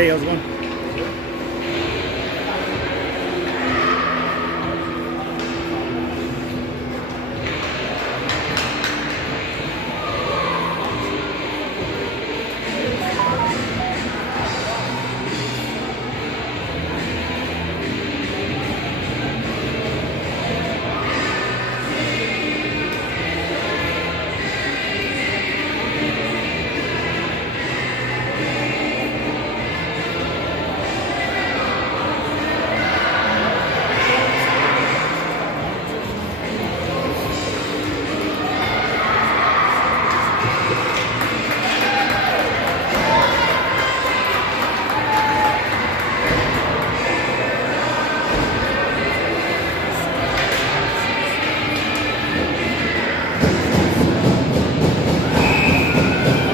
Hey, how's it going?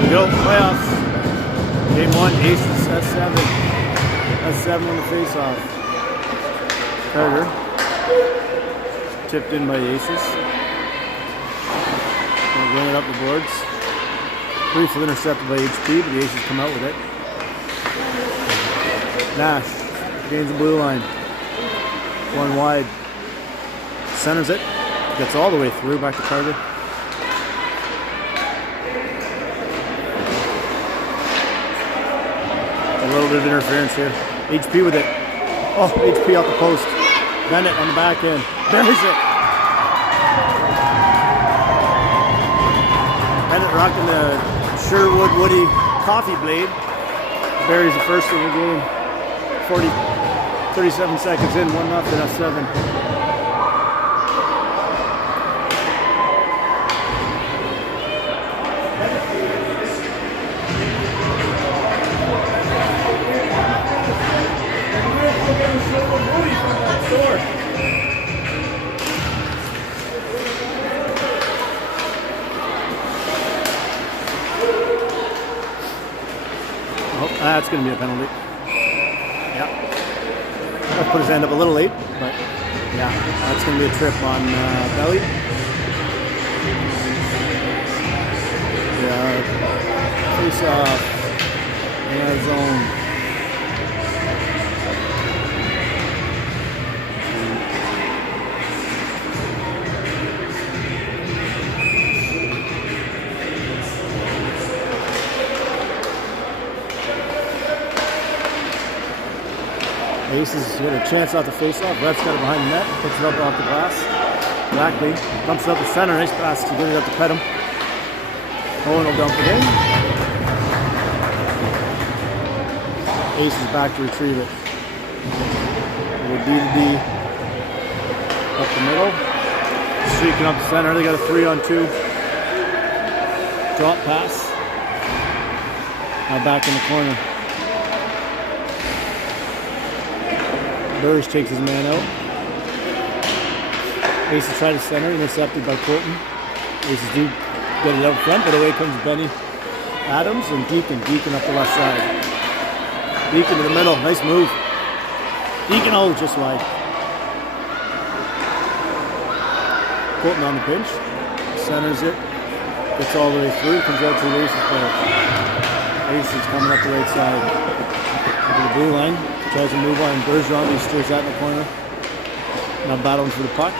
Go, playoffs. Game 1, Aces, S7. S7 on the face-off. Carter. Tipped in by the Aces. Gonna run it up the boards. Briefly intercepted by HP, but the Aces come out with it. Nash gains the blue line. One wide. Centers it. Gets all the way through, back to Carter. A little bit of interference here. HP with it. Oh, HP off the post. Bennett on the back end. Buries it. Bennett rocking the Sherwood Woody coffee blade. Buries the first of the game. 37 seconds in, 1-0 S7. Oh, that's going to be a penalty. Yeah. I'll put his hand up a little late, but yeah, that's going to be a trip on Belly. Yeah, face off in our zone. Aces get a chance off the face-off. Brett's got it behind the net. Puts it up off the glass. Exactly. Dumps it up the center. Nice pass to get it up to Pedham. Owen will dump it in. Aces back to retrieve it. With D to D. Up the middle. Streaking up the center. They got a 3-on-2. Drop pass. Now back in the corner. Burge takes his man out. Aces try to center, intercepted by Colton. Aces do get it out front, but away comes Benny Adams and Deacon. Deacon up the left side. Deacon to the middle, nice move. Deacon, oh, just wide. Colton on the pinch, centers it, gets all the way through, comes out to the Aces player. Aces coming up the right side. Over the blue line. Tries to move on Bergeron, he steers that in the corner. Now battling for the puck.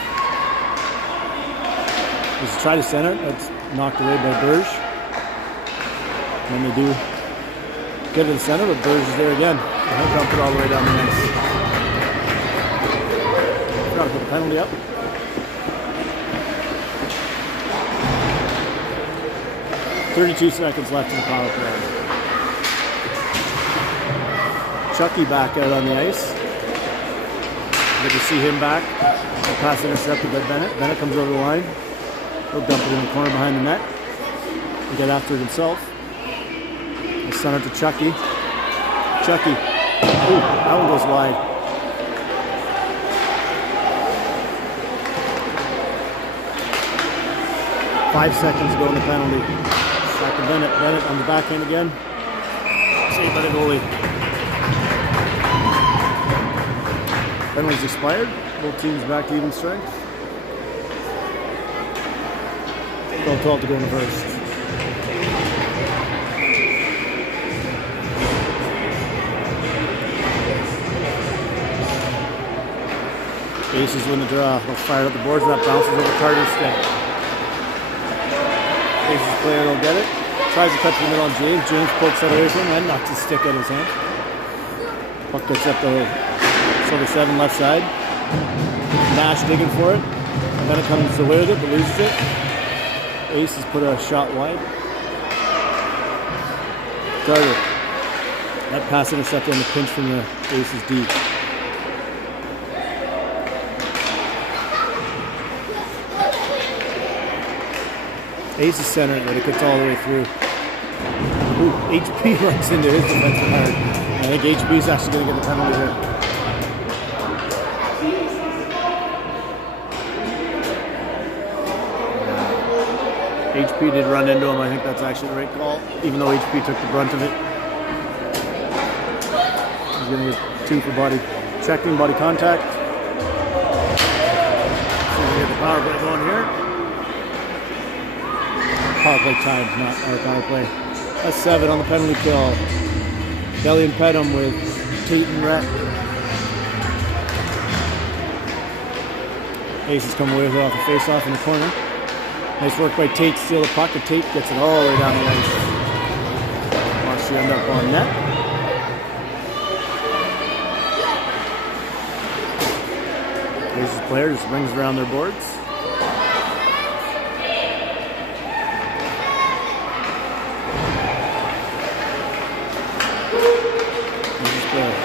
He's trying to center it, that's knocked away by Berge. And they do get to the center, but Berge is there again. He'll dump it all the way down the ice. Got to put the penalty up. .32 seconds left in the power play. Chucky back out on the ice. Good to see him back. The pass intercepted by Bennett. Bennett comes over the line. He'll dump it in the corner behind the net. And get after it himself. He'll center to Chucky. Chucky. Ooh, that one goes wide. Five seconds to go in the penalty. Back to Bennett. Bennett on the backhand again. Saved by the goalie. Penalties expired. Both teams back to even strength. Don't 12 to go in the first. Aces win the draw. They'll fire up the boards. That bounces over Carter's stick. Aces player will get it. Tries to cut to the middle on James. James pokes that away from him and knocks his stick out of his hand. Puck gets up the silver 7 left side. Nash digging for it. And then it comes away with it, but loses it. Aces put a shot wide. Carter. That pass intercepted on the pinch from the Aces deep. Aces center it, but it gets all the way through. Ooh, HP runs into his defensive hard. I think HP is actually going to get the penalty here. HP did run into him. I think that's actually the right call, even though HP took the brunt of it. He's going to get 2 for body checking, body contact. So we get the power play going here. Power play time, not our power play. That's 7 on the penalty kill. Kelly and Pedham with Tate and Rhett. Aces come away with it off the face-off in the corner. Nice work by Tate to steal the puck, and Tate gets it all the way down the ice. Wants to end up on net. Aces player just brings around their boards.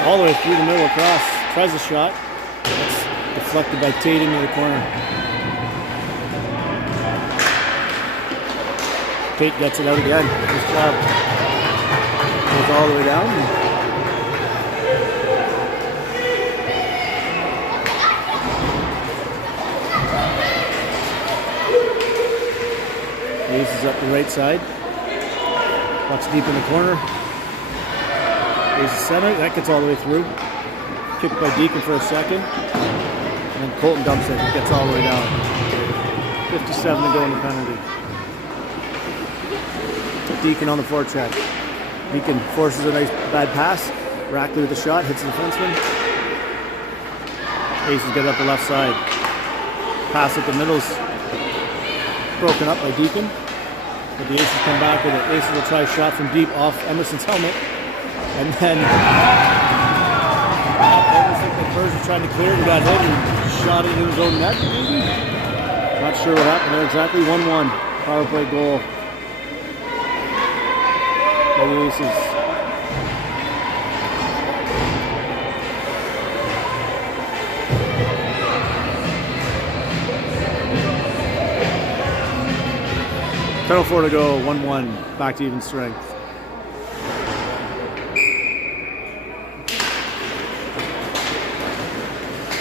All the way through the middle across. Tries a shot. It's deflected by Tate into the corner. Tate gets it out again. Good job. Goes all the way down. Ace is up the right side. Puck's deep in the corner. Ace is center. That gets all the way through. Kicked by Deacon for a second. And then Colton dumps it. Gets all the way down. 57 to go in the penalty. Deacon on the forecheck. Deacon forces a nice bad pass. Rackley with the shot. Hits the defenseman. Aces get it up the left side. Pass at the middle's broken up by Deacon. But the Aces come back with it. Aces will try a shot from deep off Emerson's helmet. And then Emerson, the first was trying to clear it. He got hit and shot it in his own net. Not sure what happened there. Exactly 1-1. Power play goal by the Aces. Total 4 to go, 1-1, back to even strength.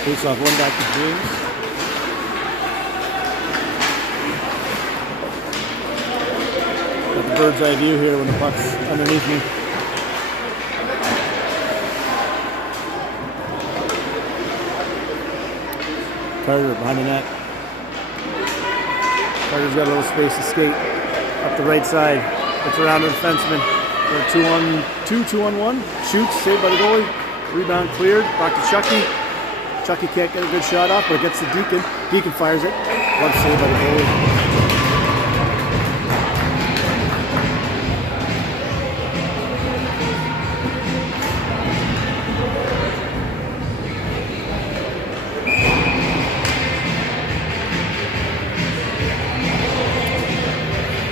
Face off 1 back to James. Got the bird's eye view here when the puck's underneath me. Carter behind the net. Carter's got a little space to skate up the right side. Gets around the defenseman. 2-on-1. Shoots, saved by the goalie. Rebound cleared. Back to Chucky. Chucky can't get a good shot off, but it gets to Deacon. Deacon fires it. One save by the goalie.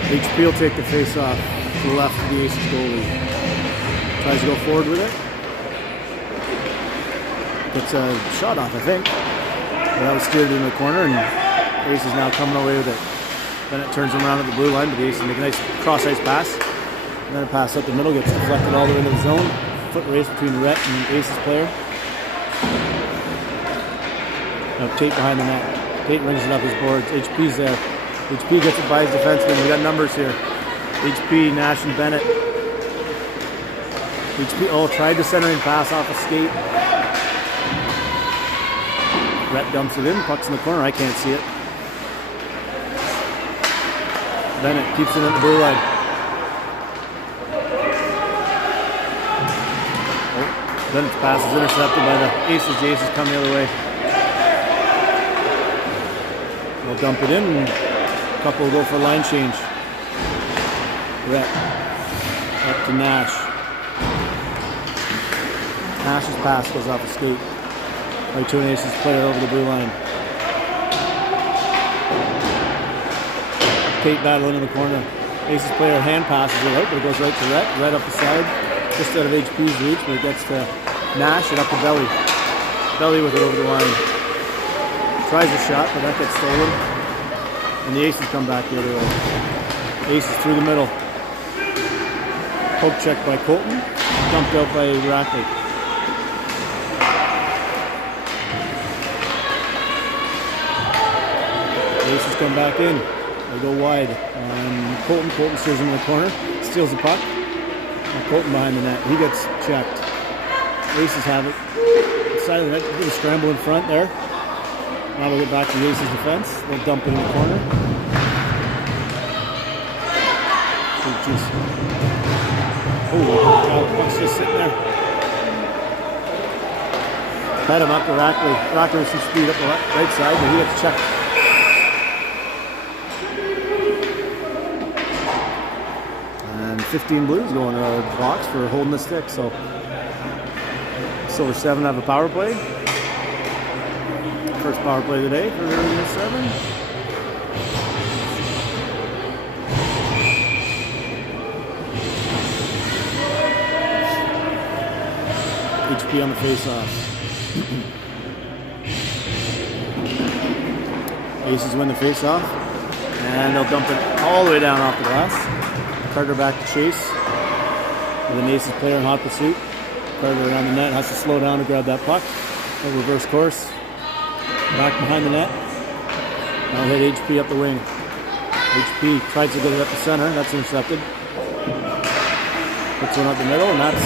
HP will take the face off to the left of the Aces goalie. Tries to go forward with it. Gets a shot off, I think. That was steered in the corner, and Aces now coming away with it. Then it turns him around at the blue line, but the Aces make a nice cross-ice pass. And then a pass up the middle gets deflected all the way into the zone. Foot race between Rhett and the Aces player. Now Tate behind the net. Tate rings it up his boards. HP's there. HP gets it by his defenseman. We got numbers here. HP, Nash, and Bennett. HP, tried the centering pass off a skate. Rhett dumps it in. Puck's in the corner. I can't see it. Bennett keeps it in the blue line. Bennett's pass is intercepted by the Aces. The Aces come the other way. They'll dump it in, and a couple will go for a line change. Rhett up to Nash. Nash's pass goes off a skate. By two Aces player over the blue line. Tate battling in the corner. Aces player hand passes it out, but it goes right to Rhett. Rhett up the side, just out of HP's reach, but it gets to Nash and up to Belly. Belly with it over the line. Tries a shot, but that gets stolen. And the Aces come back the other way. Aces through the middle. Poke check by Colton. Dumped out by Rackley. Aces come back in. They go wide. Colton steers him in the corner. Steals the puck. And Colton behind the net. He gets checked. Aces have it. Side of the net. A bit of scramble in front there. Now we'll get back to the Aces defense. They'll dump it in the corner. Oh, puck's just sitting there. Head him up to Rackley. Rackley with some speed up the right side, but he gets checked. And 15 Blues going to the box for holding the stick. So Silver 7 have a power play. First power play of the day for Unit 7. HP on the face-off. Aces win the face-off, and they'll dump it all the way down off the glass. Carter back to chase with an Aces player in hot pursuit. Carter around the net, has to slow down to grab that puck. He'll reverse course. Back behind the net. Now hit HP up the wing. HP tries to get it up the center. That's intercepted. Puts one up the middle, and that's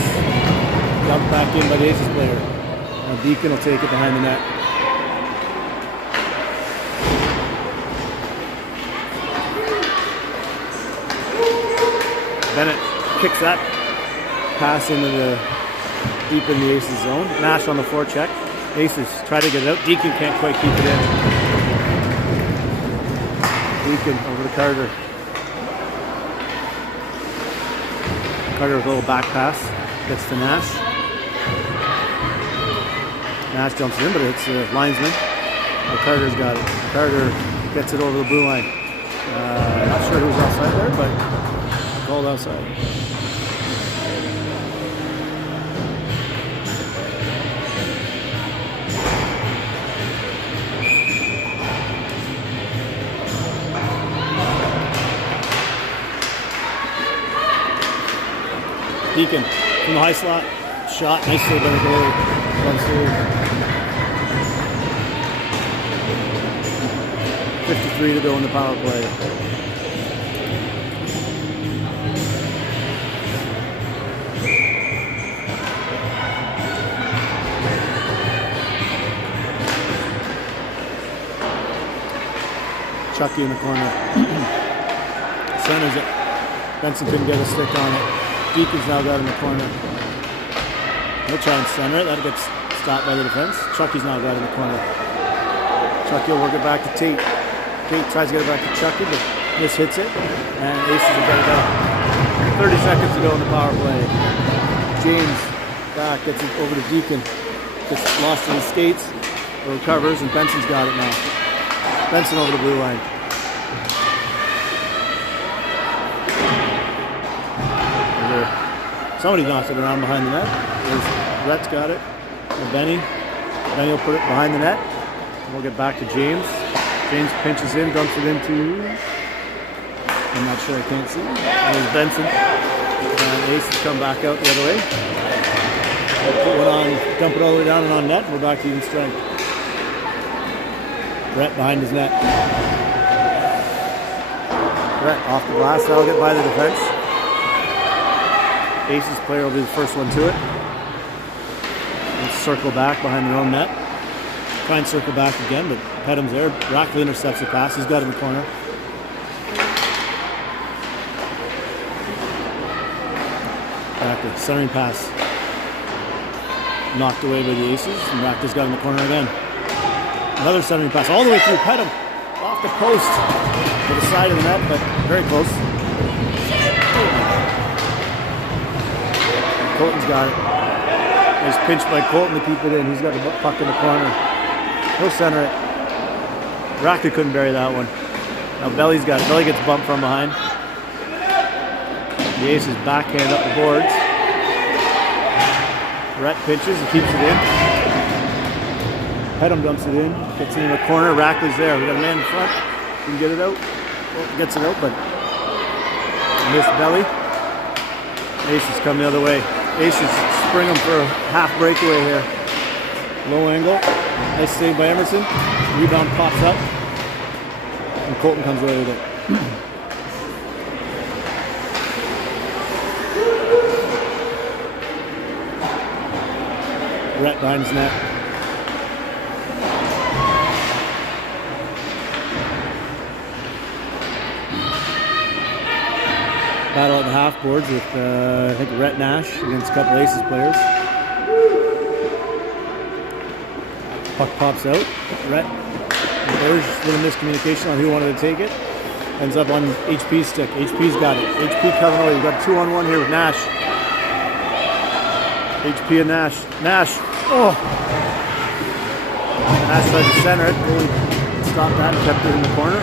dumped back in by the Aces player. Now Deacon will take it behind the net. Bennett kicks that pass into the deep in the Aces zone. Nash on the forecheck. Aces try to get it out. Deacon can't quite keep it in. Deacon over to Carter. Carter with a little back pass. Gets to Nash. Nash jumps in, but it hits the linesman. Oh, Carter's got it. Carter gets it over the blue line. Not sure who's outside there, but called outside. Deacon from the high slot. Shot. Nice save by the goalie. One save. 53 to go in the power play. Chucky in the corner. Centers it. Benson couldn't get a stick on it. Deacon's now got in the corner. He'll try and center it. That gets stopped by the defense. Chucky's now got in the corner. Chucky will work it back to Tate. Tate tries to get it back to Chucky, but this hits it. And Aces have got it up. 30 seconds to go in the power play. James back, gets it over to Deacon. Just lost in the skates. Recovers, and Benson's got it now. Benson over the blue line. Somebody knocked it around behind the net. Rhett's got it. And Benny will put it behind the net. And we'll get back to James. James pinches in, dumps it into... I'm not sure, I can't see. There's Benson. And Aces come back out the other way. We'll put one on, dump it all the way down and on net. We're back to even strength. Rhett behind his net. Rhett off the glass. That'll get by the defense. Aces player will be the first one to it. Let's circle back behind their own net. Try and circle back again, but Petham's there. Rackley intercepts the pass. He's got it in the corner. Rackley, centering pass. Knocked away by the Aces, and Rackley's got it in the corner again. Another centering pass all the way through. Petham off the post to the side of the net, but very close. Colton's got it. Nice pinch by Colton to keep it in. He's got the puck in the corner. He'll center it. Rackley couldn't bury that one. Now Belly's got it. Belly gets bumped from behind. The Aces backhand up the boards. Rhett pinches and keeps it in. Hedham dumps it in. Gets it in the corner. Rackley's there. We got a man in front. Can get it out. Well, gets it out, but missed Belly. Aces come the other way. Aces spring him for a half breakaway here. Low angle. Nice save by Emerson. Rebound pops up. And Colton comes away with it. Rhett behind his net. Battle at the half boards with, I think, Rhett Nash against a couple Aces players. Puck pops out. Rhett and Burge, a little miscommunication on who wanted to take it. Ends up on HP's stick. HP's got it. HP coming away. We've got a 2-on-1 here with Nash. HP and Nash. Nash. Oh! Nash tried to center it. Really stopped that and kept it in the corner.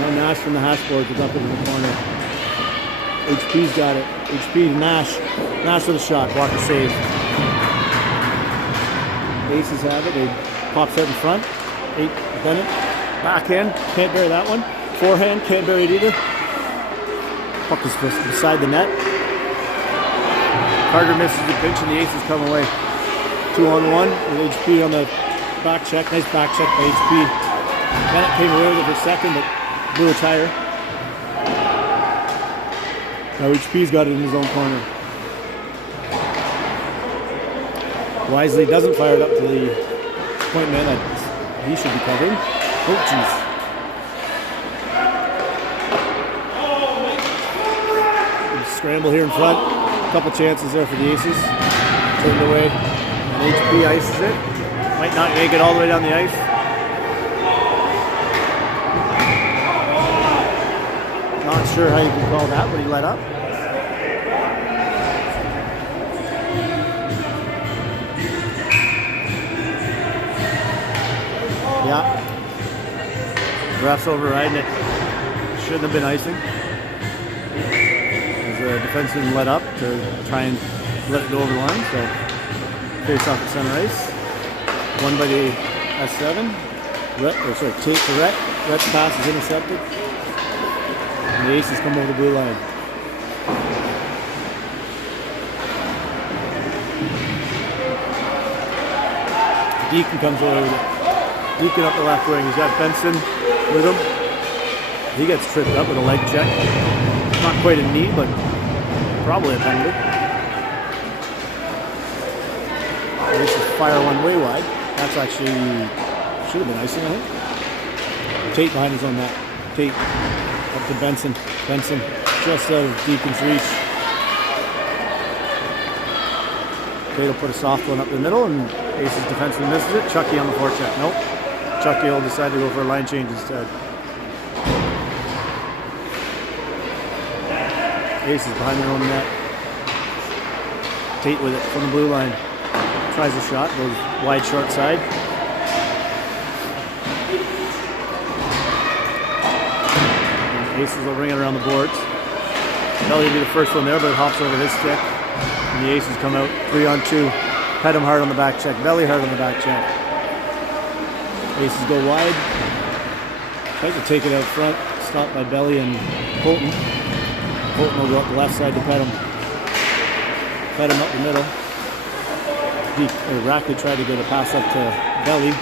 Now Nash from the hash board to dump it in the corner. HP's got it. HP to Nash. Nash with a shot. Walker save. Aces have it. They pops out in front. Bennett. Backhand. Can't bury that one. Forehand. Can't bury it either. Puck is beside the net. Carter misses the pinch and the Aces come away. 2-on-1 with HP on the back check. Nice back check by HP. Bennett came away with it for a second, but blew a tire. Now HP's got it in his own corner. Wisely doesn't fire it up to the point man that he should be covering. Oh, jeez. Scramble here in front. A couple chances there for the Aces. Turned away. And HP ices it. Might not make it all the way down the ice. Not sure how you can call that, but he let up. Yeah. Refs overriding it. Shouldn't have been icing. As the defenseman let up to try and let it go over the line. So face off at center ice. Won by the S7. Tate to Rhett. Rhett's pass is intercepted. And the Aces come over the blue line. Deacon comes over with it. Deacon up the left wing. He's got Benson with him. He gets tripped up with a leg check. Not quite a knee, but probably a penalty. Aces fire one way wide. That's actually should have been icing, I think. Tate behind his own net. Tate up to Benson. Benson just out of Deacon's reach. Tate will put a soft one up the middle, and Aces defenseman misses it. Chucky on the forecheck. Nope. Chucky will decide to go for a line change instead. Aces behind their own net. Tate with it from the blue line. Tries a shot, goes wide short side. And Aces will ring it around the boards. Belly will be the first one there, but it hops over his stick. And the Aces come out 3-on-2. Hedham hard on the back check. Belly hard on the back check. Aces go wide. Tries to take it out front. Stopped by Belly and Colton. Colton will go up the left side to Pedham. Pedham up the middle. Rackley tried to get a pass up to Belly.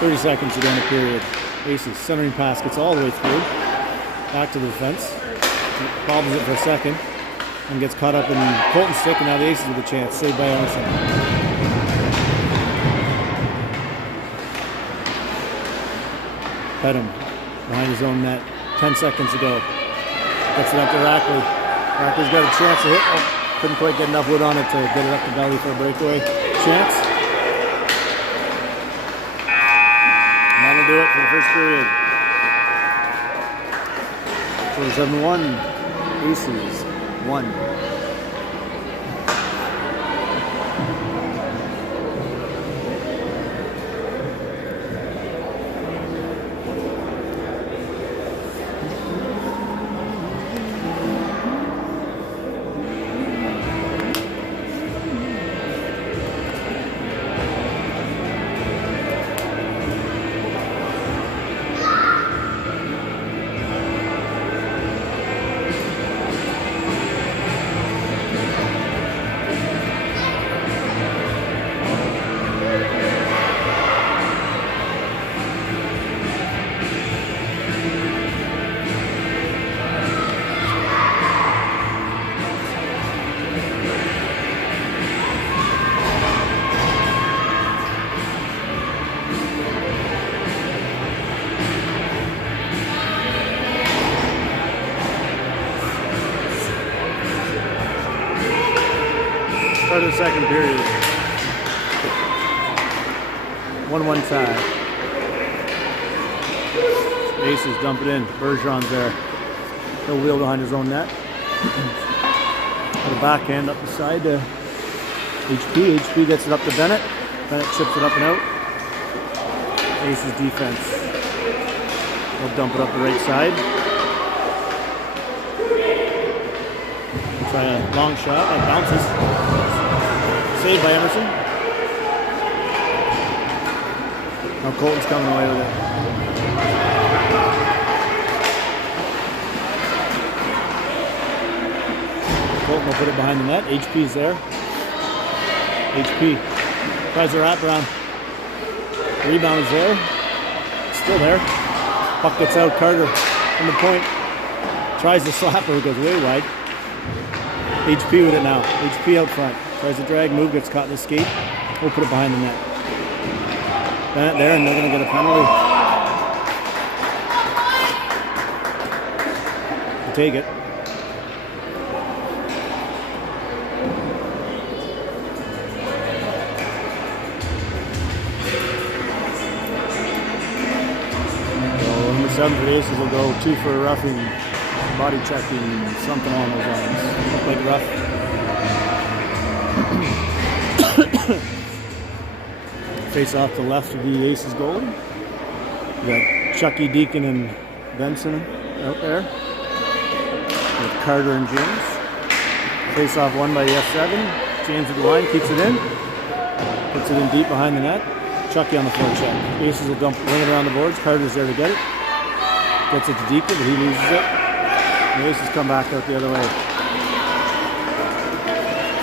.30 seconds to go in the period. Aces centering pass gets all the way through. Back to the defense. Bobbles it for a second. And gets caught up in Colton's stick, and now the Aces with a chance. Saved by Emerson. Pedham behind his own net. 10 seconds to go. Gets it up to Rackley. Rackley's got a chance to hit. Oh, couldn't quite get enough wood on it to get it up to Belly for a breakaway. chance. And that'll do it for the first period. 7-1, Aces 1. Start of the second period. 1-1 tie. Aces dump it in. Bergeron's there. He'll wheel behind his own net. The backhand up the side to HP. HP gets it up to Bennett. Bennett chips it up and out. Aces defense. He'll dump it up the right side. Try a long shot. That bounces. Saved by Emerson. Now Colton's coming away with it. Colton will put it behind the net. HP's there. HP tries a wraparound. Rebound is there. Still there. Puck gets out. Carter from the point. Tries to slap her. It goes way wide. HP with it now. HP out front. Tries to drag move. Gets caught in the skate. We'll put it behind the net. Bennett there, and they're going to get a penalty. We'll take it. So number 7 for the Aces will go 2 for roughing, body checking, something along those lines. Look like rough. Face off the left of the Aces goalie. We got Chucky, Deacon, and Benson out there. With Carter and James. Face off won by the F7. James with the line, keeps it in. Puts it in deep behind the net. Chucky on the floor check. Aces will dump, wing it around the boards. Carter's there to get it. Gets it to Deacon, but he loses it. The Aces come back out the other way.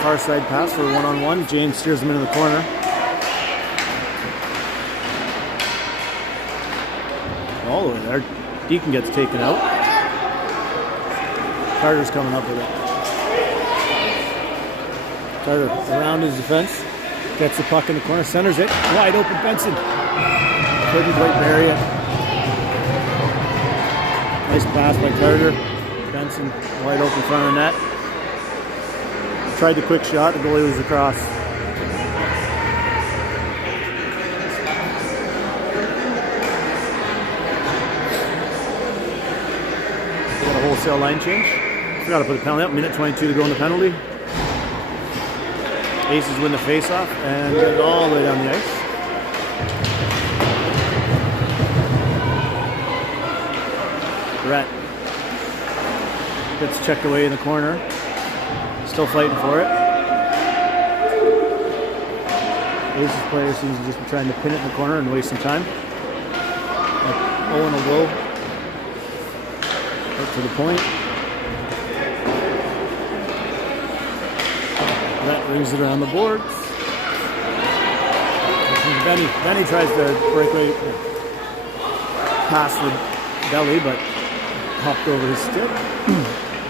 Far side pass for a one-on-one. James steers him into the corner. All the way there. Deacon gets taken out. Carter's coming up with it. Carter around his defense. Gets the puck in the corner. Centers it. Wide open Benson. Couldn't quite bury it. Nice pass by Carter. Benson wide open front of the net. Tried the quick shot. The goalie was across. Wholesale line change. Forgot to put a penalty up. Minute 22 to go in the penalty. Aces win the face-off and get it all the way down the ice. Brett gets checked away in the corner. Still fighting for it. Aces player seems to just be trying to pin it in the corner and waste some time. Owen will go up to the point. That brings it around the boards. Benny tries to break away past the belly, but hopped over his stick.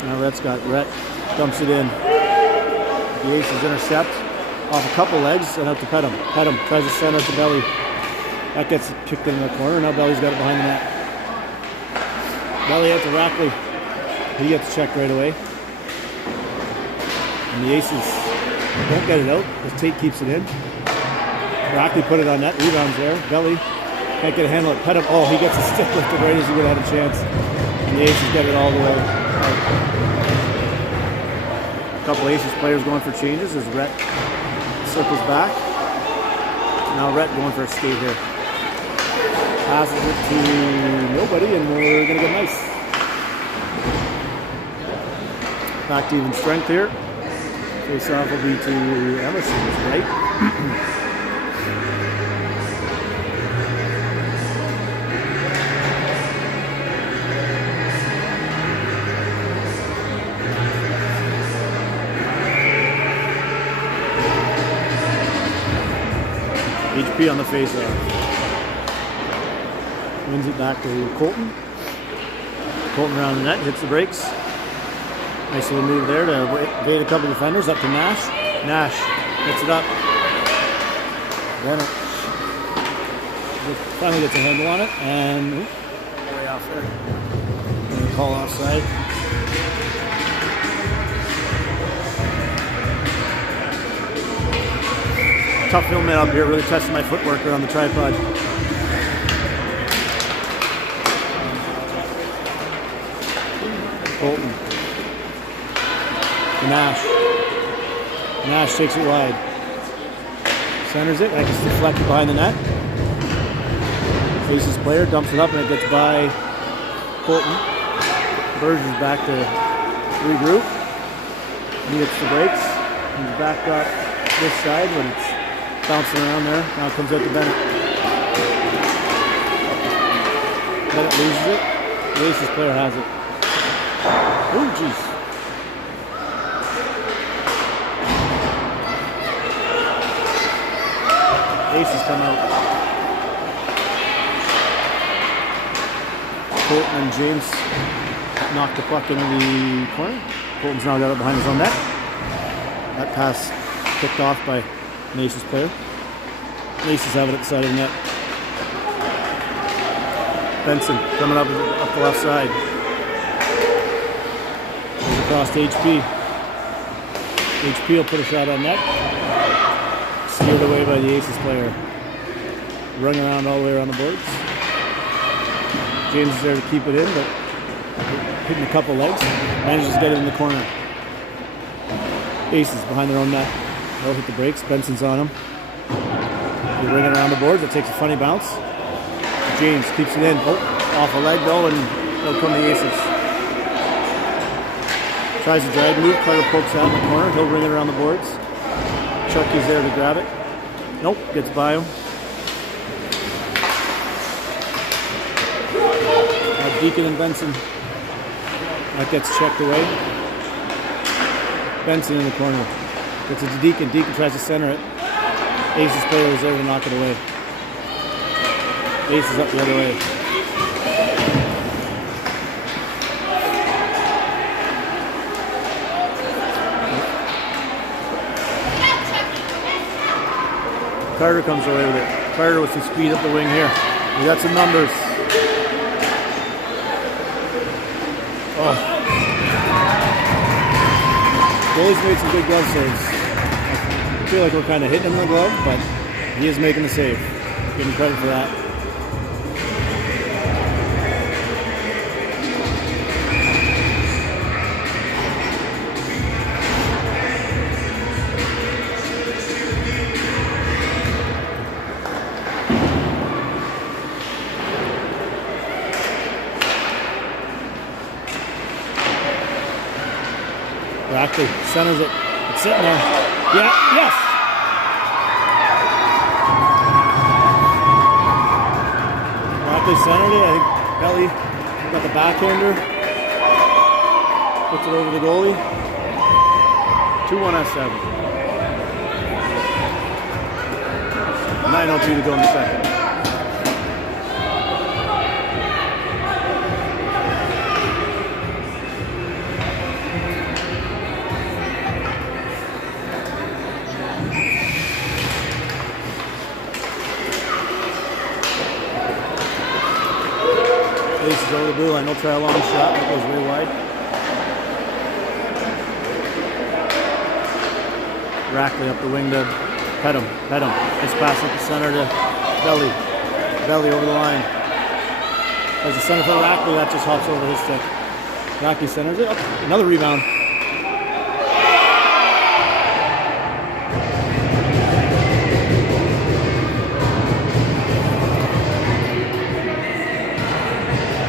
Now Rhett's got Rhett, dumps it in. The Aces intercept off a couple legs and out to Pettum. Pettum tries to center at the belly. That gets kicked in the corner. Now Belly's got it behind the net. Belly out to Rackley. He gets checked right away. And the Aces don't get it out because Tate keeps it in. Rackley put it on net. Rebounds there. Belly can't get a handle. Pet him. Oh, he gets a stick lifted right as he would have had a chance. And the Aces get it all the way. A couple Aces players going for changes as Rhett circles back. Now Rhett going for a skate here. Passes it to nobody, and we're going to get nice. Back to even strength here. Face off will be to Emerson's right. HP on the face-off. Wins it back to Colton. Colton around the net, hits the brakes. Nice little move there to evade a couple defenders. Up to Nash. Nash hits it up. Bennett finally gets a handle on it, and way off there. And call offside. Tough filming up here, really testing my footwork around the tripod. Colton. Nash. Nash takes it wide. Centers it, that gets deflected behind the net. Faces player, dumps it up, and it gets by Colton. Berger's back to regroup. He hits the brakes. He's backed up this side, but it's bouncing around there. Now it comes out to Bennett. Bennett loses it. The Aces player has it. Oh, jeez. Aces come out. Colton and James knock the puck into the corner. Colton's now got it behind his own net. That pass picked off by an Aces player. The Aces have it at the side of the net. Benson coming up the left side. Goes across to HP. HP will put a shot on net. Steered away by the Aces player. Running around all the way around the boards. James is there to keep it in, but hitting a couple legs. Manages to get it in the corner. Aces behind their own net. They'll hit the brakes. Benson's on him. They bring it around the boards. It takes a funny bounce. James keeps it in. Oh, off a leg though, and they'll come the Aces. Tries a drag move. Carter pokes out in the corner. He'll bring it around the boards. Chucky's there to grab it. Nope, gets by him. Deacon and Benson. That gets checked away. Benson in the corner. Gets it to Deacon. Deacon tries to center it. Aces player is there to knock it away. Aces up the other way. Carter comes away with it. Carter with some speed up the wing here. We got some numbers. Oh. Goalie's made some good glove saves. I feel like we're kind of hitting him in the glove, but he is making the save. Give him credit for that. Rackley centers it. It's sitting there. Yeah, yes! Rackley centered it. I think Belly got the backhander. Puts it over the goalie. 2-1 S7. 9:02 to go in the second. Aces over the blue line. They'll try a long shot. That goes way wide. Rackley up the wing to Pet him. Nice pass up the center to Belly. Belly over the line. There's the center for Rackley. That just hops over his stick. Rackley centers it. Oh, another rebound.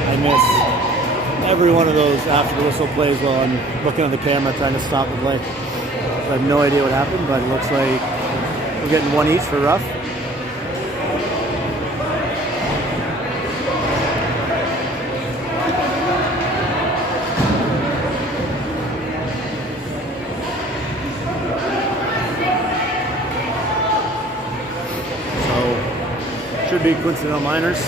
I miss every one of those after the whistle plays while I'm looking at the camera trying to stop the play. I have no idea what happened, but it looks like we're getting one each for rough. So, should be coincidental minors.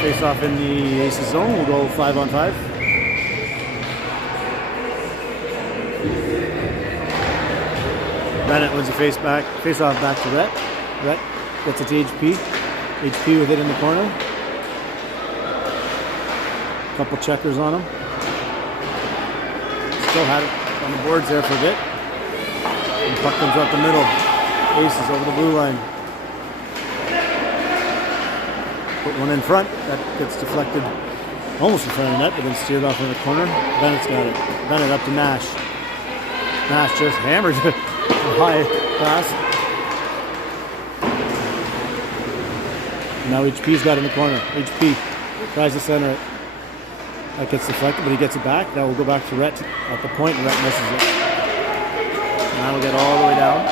Face off in the Aces zone. We'll go 5-on-5. Bennett wins the face off back to Rhett. Rhett gets it to HP. HP with it in the corner. Couple checkers on him. Still had it on the boards there for a bit. And puck comes up the middle. Aces over the blue line. Put one in front. That gets deflected almost in front of the net, but then steered off in the corner. Bennett's got it. Bennett up to Nash. Nash just hammers it. High pass. Now HP's got it in the corner. HP tries to center it. That gets deflected, but he gets it back. That will go back to Rhett at the point, and Rhett misses it. Now we'll get all the way down.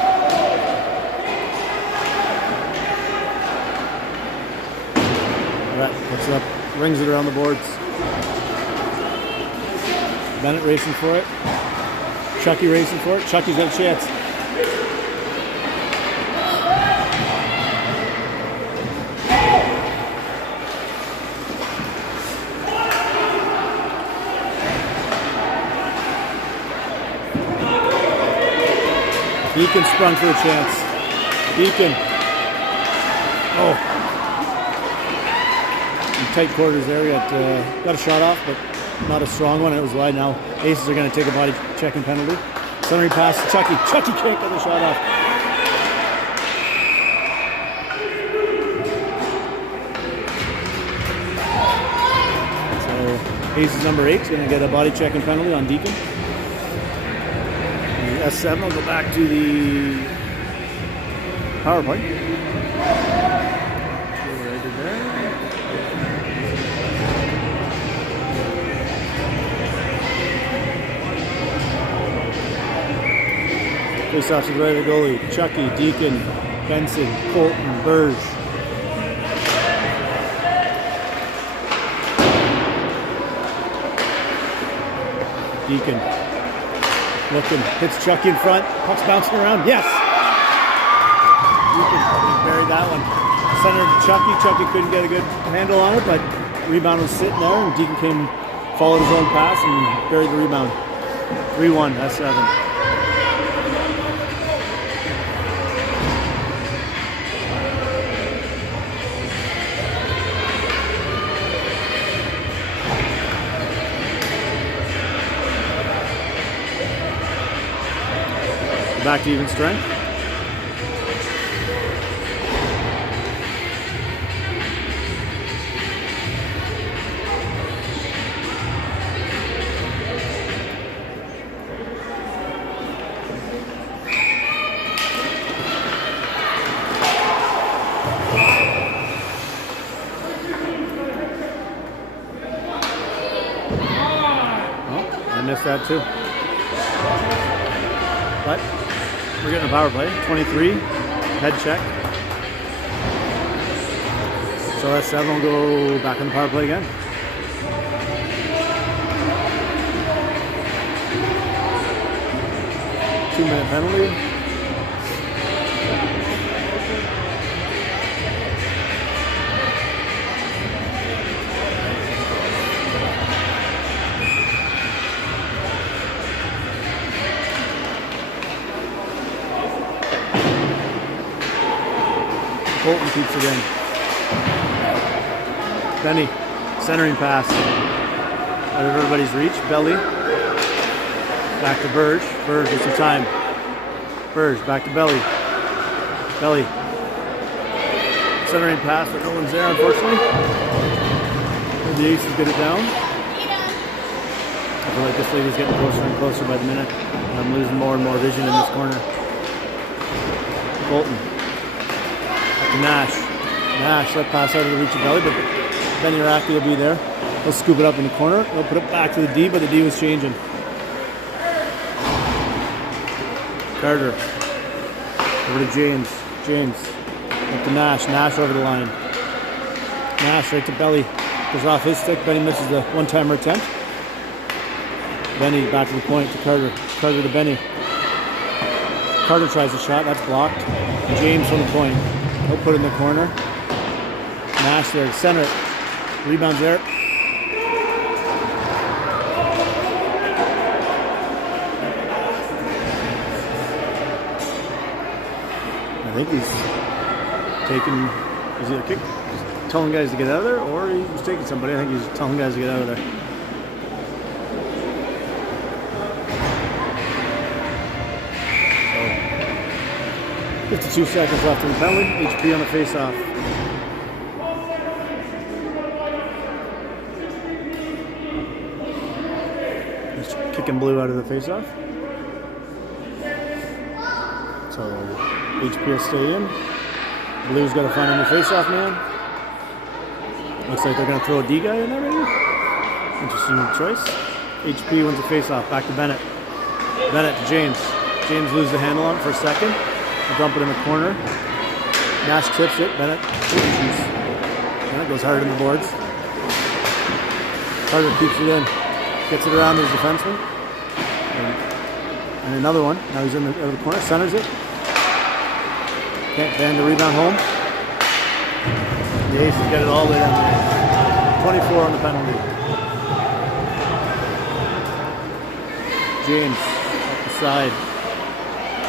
Rhett puts it up, rings it around the boards. Bennett racing for it. Chucky racing for it. Chucky's got a chance. Deacon sprung for a chance. Deacon. Oh. In tight quarters there. Got a shot off, but not a strong one. It was wide now. Aces are going to take a body checking penalty. Centering pass to Chucky. Chucky can't get the shot off. So Aces number 8 is going to get a body checking penalty on Deacon. S7 will go back to the power play. Face off to the right of the goalie. Chucky, Deacon, Benson, Colton, Burge. Deacon. Looking, hits Chucky in front, puck's bouncing around, yes! Deacon buried that one. Center to Chucky, Chucky couldn't get a good handle on it, but the rebound was sitting there, and Deacon came, followed his own pass, and buried the rebound. 3-1, S7. Back to even strength. Oh, I missed that too. But we're getting a power play. 23, head check. So S7 will go back on the power play again. Two-minute penalty. Colton keeps it in. Benny, centering pass. Out of everybody's reach. Belly. Back to Burge. Burge with some time. Burge back to Belly. Belly. Centering pass, but no one's there, unfortunately. And the Aces get it down. I feel like this lead is getting closer and closer by the minute. I'm losing more and more vision in this corner. Bolton. Back to Nash. Nash, that pass out of the reach of Belly, but Benny Rafty will be there. He'll scoop it up in the corner. He'll put it back to the D, but the D was changing. Carter. Over to James. James. Up to Nash. Nash over the line. Nash right to Belly. Goes off his stick. Benny misses the one-timer attempt. Benny back to the point to Carter. Carter to Benny. Carter tries a shot. That's blocked. James from the point. He'll put it in the corner. Nash there. Center it. Rebounds there. I think he's taking, is he a kick? He's telling guys to get out of there, or he was taking somebody. I think he's telling guys to get out of there. So, 52 seconds left in the penalty. HP on the face-off. He's kicking Blue out of the face-off. So, HP will stay in. Blue's got to find a new face-off man. Looks like they're going to throw a D guy in there, maybe? Interesting choice. HP wins the face-off. Back to Bennett. Bennett to James. James loses the handle on it for a second. They'll dump it in the corner. Nash tips it. Bennett. Bennett goes hard in the boards. Carter keeps it in. Gets it around his defenseman. And another one. Now he's in the corner. Centers it. Can't band the rebound home. The Aces get it all the way down there. 24 on the penalty. James up the side.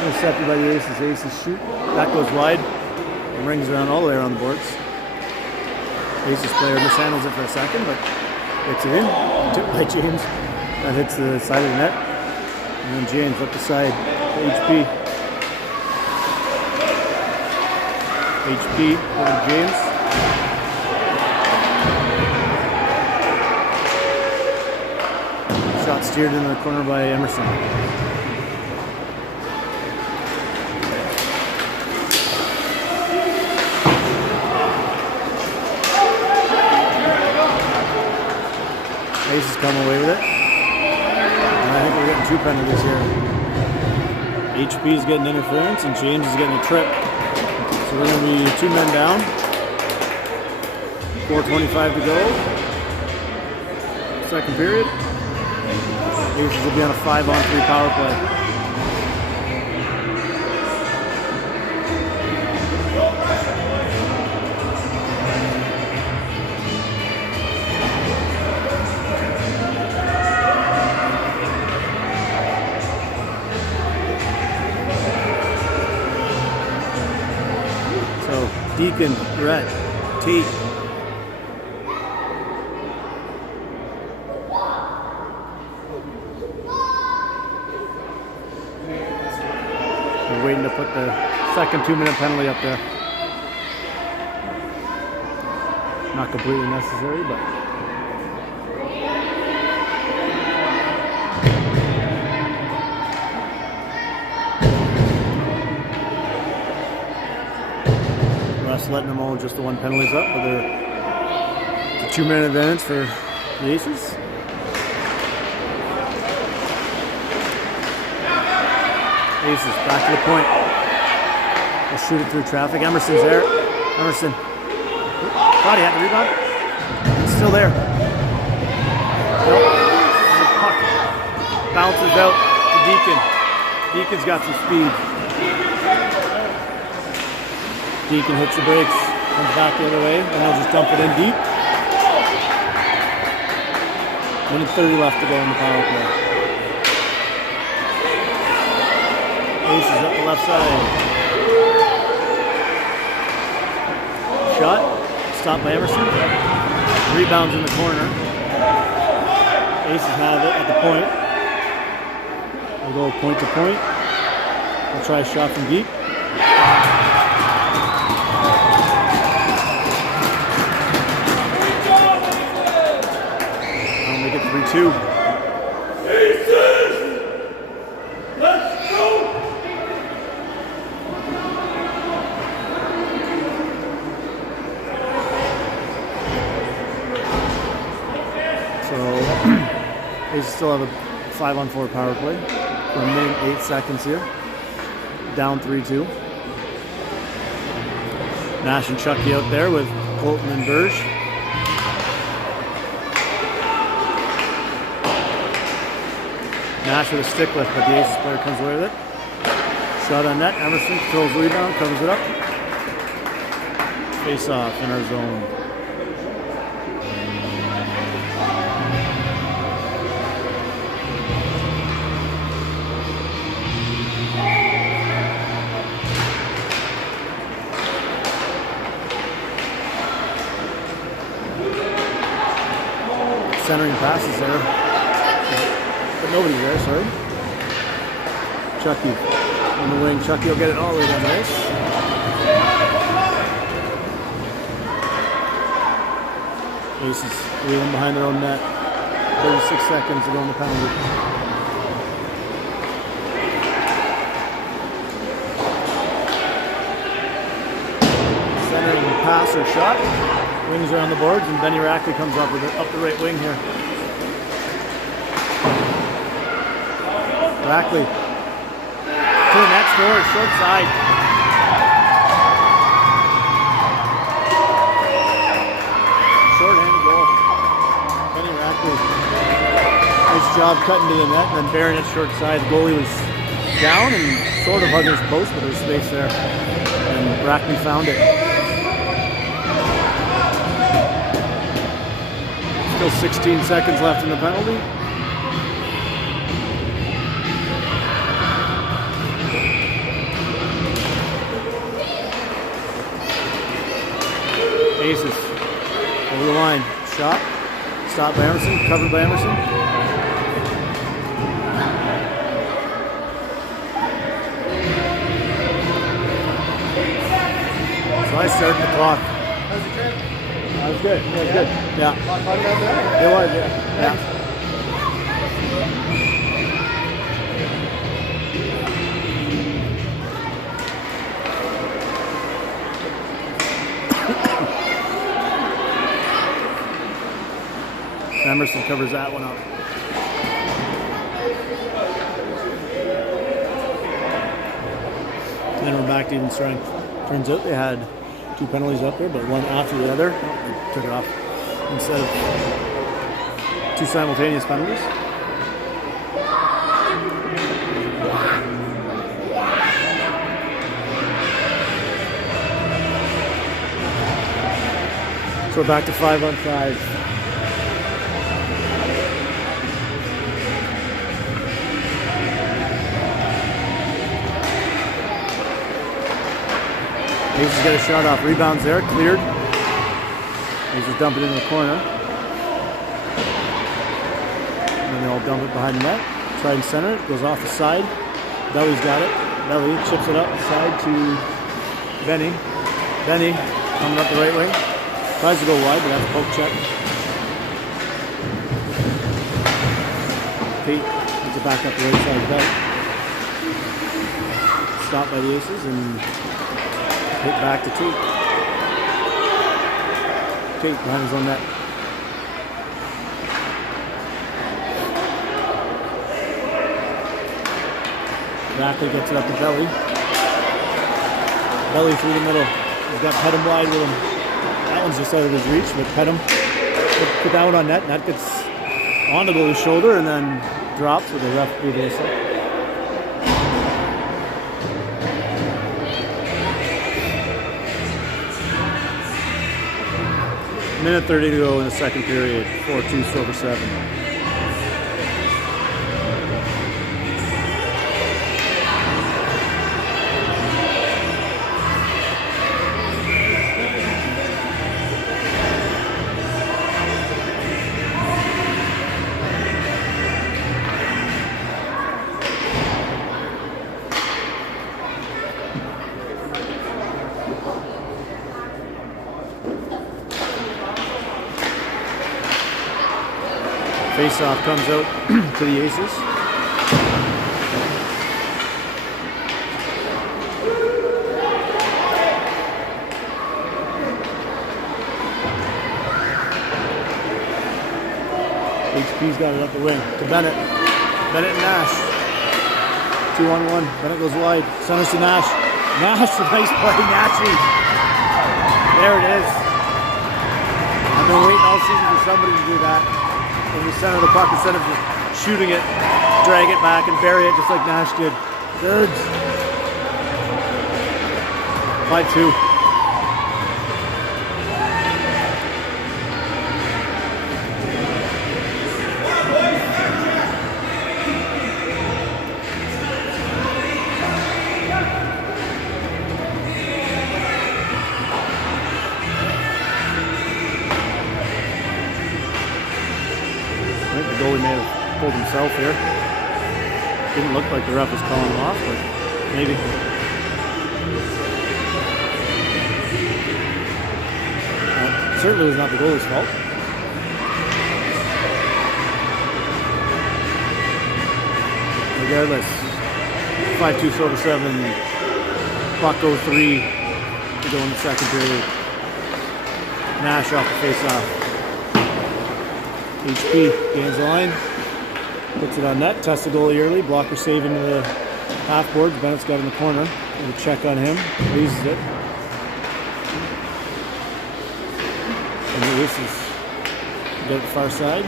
Intercepted by the Aces. The Aces shoot. That goes wide. It rings around all the way around the boards. Aces player mishandles it for a second, but gets it in. Tipped by James. That hits the side of the net. And then James up the side to HP. HP over to James. Shot steered into the corner by Emerson. Aces come away with it. And I think we're getting 2 penalties here. HP is getting interference and James is getting a trip. So we're going to be 2 men down. 4:25 to go. Second period. Aces will be on a 5-on-3 power play. Deacon, Brett, Tate. We're waiting to put the second 2-minute penalty up there. Not completely necessary, but letting them all just the 1 penalties up, but they're a 2-minute advantage for the Aces. Aces back to the point. They'll shoot it through traffic. Emerson's there. Emerson. Thought he had the rebound. It's still there. Nope. The puck bounces out to Deacon. Deacon's got some speed. Deacon hits the brakes, comes back the other way, and they'll just dump it in deep. 1:30 left to go in the power play. Aces up the left side. Shot, stopped by Emerson. Rebounds in the corner. Aces have it at the point. They'll go point to point. We'll try a shot from deep. I'll make it 3-2. They still have a 5-on-4 power play. We're minute 8 seconds here. Down 3-2. Nash and Chucky out there with Colton and Burge. Nash with a stick lift, but the Aces player comes away with it. Shot on net. Emerson throws the rebound, covers it up. Face off in our zone. Centering passes there, but nobody's there, sorry. Chucky on the wing. Chucky will get it all the way down the ice. Aces wheeling behind their own net. 36 seconds to go on the penalty. Centering pass or shot. Wings around the boards, and Benny Rackley comes up with it up the right wing here. Rackley to the net, score, short side. Short-handed goal. Benny Rackley. Nice job cutting to the net, and then bearing it short side. The goalie was down and sort of hugging his post, but there was space there, and Rackley found it. Still 16 seconds left in the penalty. Aces over the line. Shot. Stopped by Emerson. Covered by Emerson. So I started the clock. That was good. That was good. Yeah. It was, yeah. Emerson covers that one up. And we're back to even strength. Turns out they had 2 penalties up there, but one after the other. They took it off instead of 2 simultaneous penalties. So we're back to 5-on-5. Aces get a shot off. Rebounds there, cleared. Aces dump it into the corner. And then they all dump it behind the net. Try and center it. Goes off the side. Belly's got it. Belly chips it up side to Benny. Benny coming up the right wing. Tries to go wide, but that's a poke check. Pete needs it back up the right side of the belt. Stopped by the Aces and hit back to Tate. Tate behind his own net. Rackley gets it up to Belly. Belly through the middle. He's got Pedham wide with him. That one's just out of his reach, but Pedham put that one on net. Net gets on the goalie's shoulder and then drops with the ref blew the whistle. Minute 30 to go in the second period. 4-2 Silver 7. Face-off comes out to the Aces. HP's got it up the wing to Bennett. Bennett and Nash. 2-on-1. Bennett goes wide. Centers to Nash. Nash, a nice play. Nashy. There it is. I've been waiting all season for somebody to do that. In the center of the puck, instead of just shooting it, drag it back and bury it just like Nash did. Good. 5-2. The goalie may have pulled himself here. Didn't look like the ref was calling him off, but maybe. Certainly was not the goalie's fault. Regardless, 5-2 Silver 7. Buck 03 to go in the second period. Nash off the face-off. HP gains the line, puts it on net, tests the goalie early, blocker save into the half boards. Bennett's got in the corner, and a check on him, raises it. And the Aces get the far side.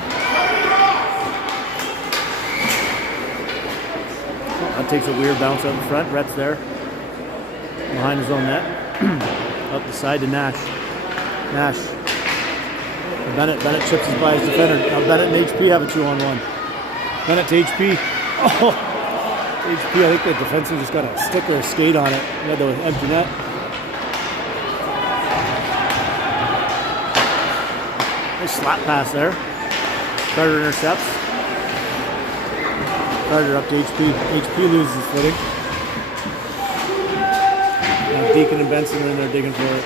That takes a weird bounce out in front. Rhett's there, behind his own net. Up the side to Nash. Nash. Bennett chips his by his defender. Now Bennett and HP have a 2-on-1. Bennett to HP. Oh! HP, I think the defenseman just got a stick or a skate on it. He had the empty net. Nice slap pass there. Carter intercepts. Carter up to HP. HP loses his footing. Now Deacon and Benson are in there digging for it.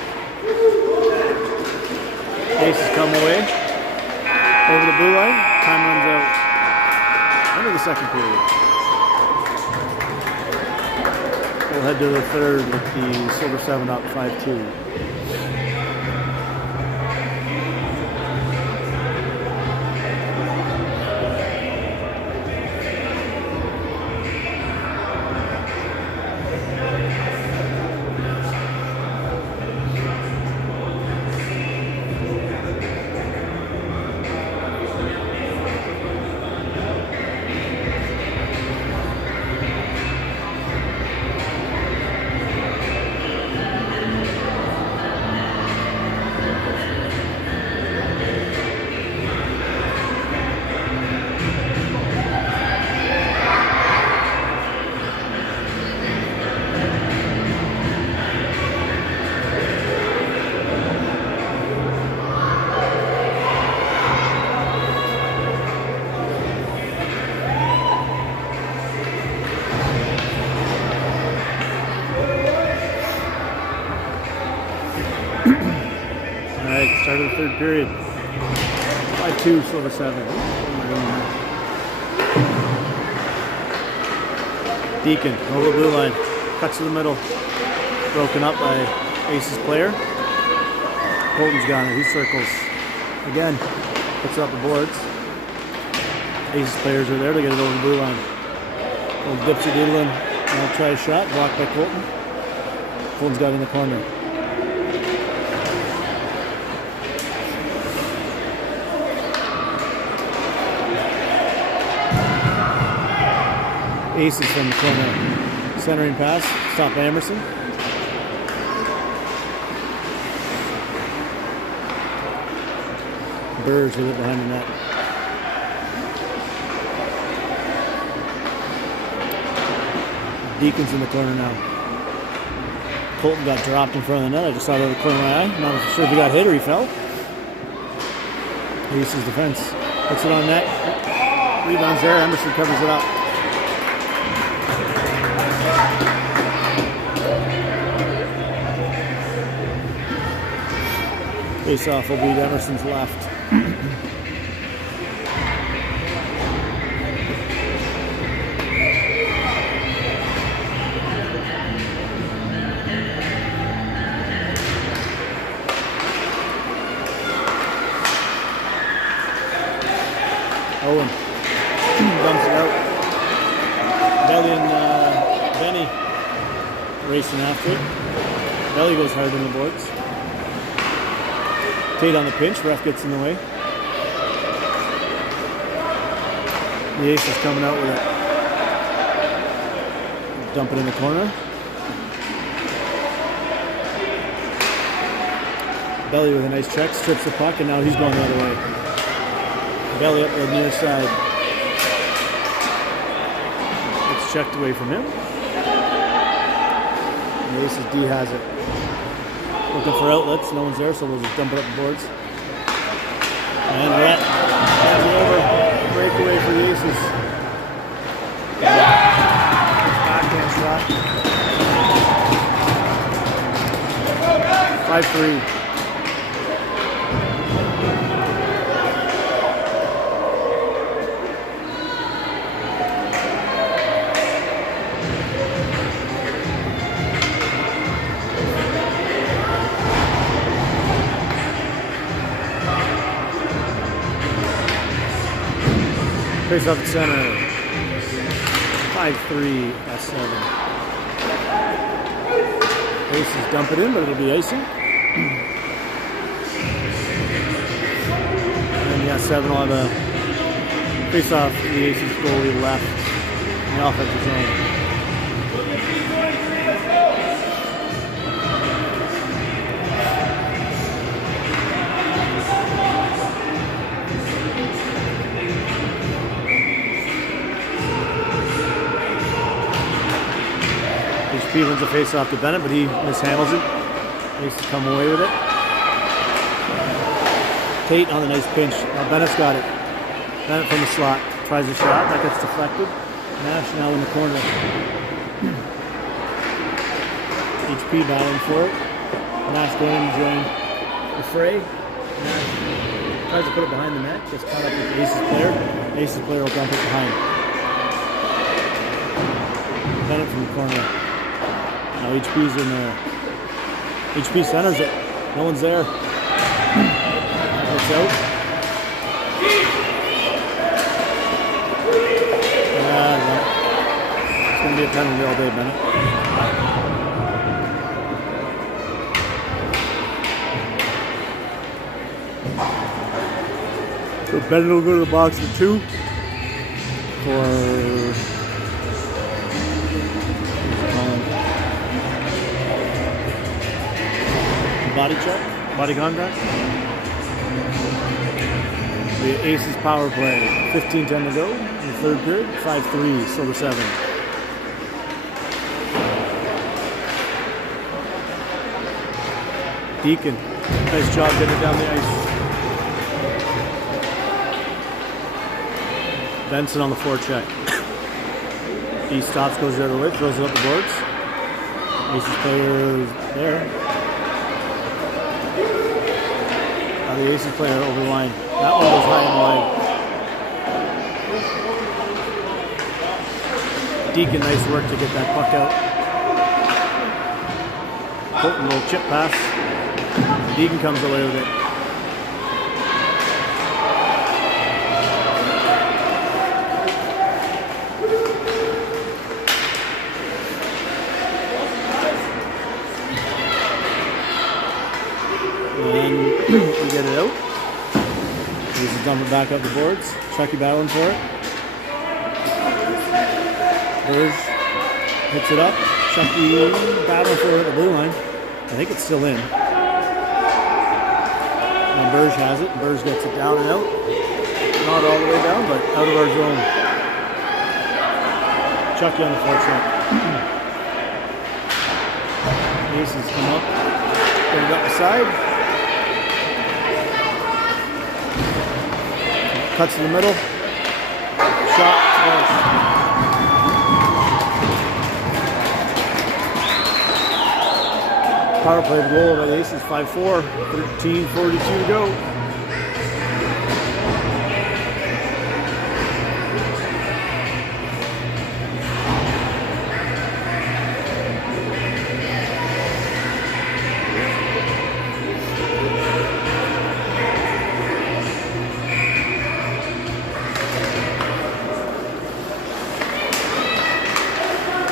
Aces come away over the blue line. Time runs out. End of the second period. We'll head to the third with the Silver 7 up 5-2. Alright, start of the third period. 5-2, Silver 7. Deacon, over the blue line. Cuts to the middle. Broken up by Aces player. Colton's got it. He circles. Again, puts it up the boards. Aces players are there to get it over the blue line. Little dipsy doodling. Now try a shot. Blocked by Colton. Colton's got it in the corner. Aces from the corner. Centering pass. Stop by Emerson. Burge with it behind the net. Deacon's in the corner now. Colton got dropped in front of the net. I just saw it over the corner of my eye. Not sure if he got hit or he fell. Aces defense. Puts it on net. Rebounds there. Emerson covers it up. Face off will be Emerson's left. Owen dumps it out. Belly and Benny racing after it. Belly goes hard on the boards. Tate on the pinch. Ref gets in the way. The ace is coming out with it. Dump it in the corner. Belly with a nice check, strips the puck, and now he's going the other way. Belly up the near side. It's checked away from him. And the aces D has it. Looking for outlets, no one's there, so we'll just dump it up the boards. And Rhett hands it over. Breakaway for the aces. Backhand shot. 5-3. Face off the center. 5-3 S7. Aces dump it in, but it'll be icing. And yeah, 7 will have a face off the aces goalie left in the offensive zone. HP wins the face-off to Bennett, but he mishandles it. Aces come away with it. Tate on the nice pinch. Now Bennett's got it. Bennett from the slot. Tries a shot. That gets deflected. Nash now in the corner. HP battling for it. Nash going in to join the fray. Nash tries to put it behind the net. Gets caught up with the Aces player. Aces player will dump it behind. Bennett from the corner. Now HP's in there. HP centers it. No one's there. It's out. It's going to be a penalty all day, Bennett. So Bennett will go to the box for 2 for body check, body contact. The Aces power play, 15-10 to go in the third period, 5-3, Silver 7. Deacon, nice job getting it down the ice. Benson on the forecheck. He stops, goes the other way, throws it up the boards. Aces player there. The Aces player over the line. That one goes high and wide. Deacon, nice work to get that puck out. Colton, little chip pass. Deacon comes away with it. And we get it out. Aces dump it back up the boards. Chucky battling for it. Burge hits it up. Chucky battling for it at the blue line. I think it's still in. And Burge has it. Burge gets it down and out. Not all the way down, but out of our zone. Chucky on the forecheck. Aces come up. Get it up the side. Cuts to the middle. Shot. Close. Power play goal by the Aces, 5-4. 13:42 to go.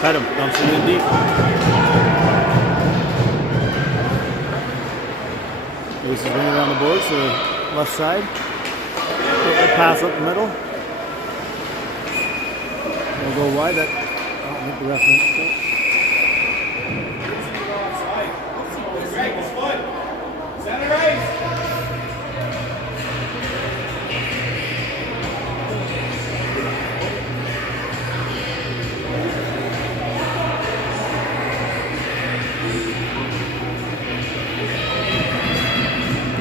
cut him, dumps it in deep. Ace is running around the board to the left side. Pass up the middle. We'll go wide. That I don't think the ref makes it.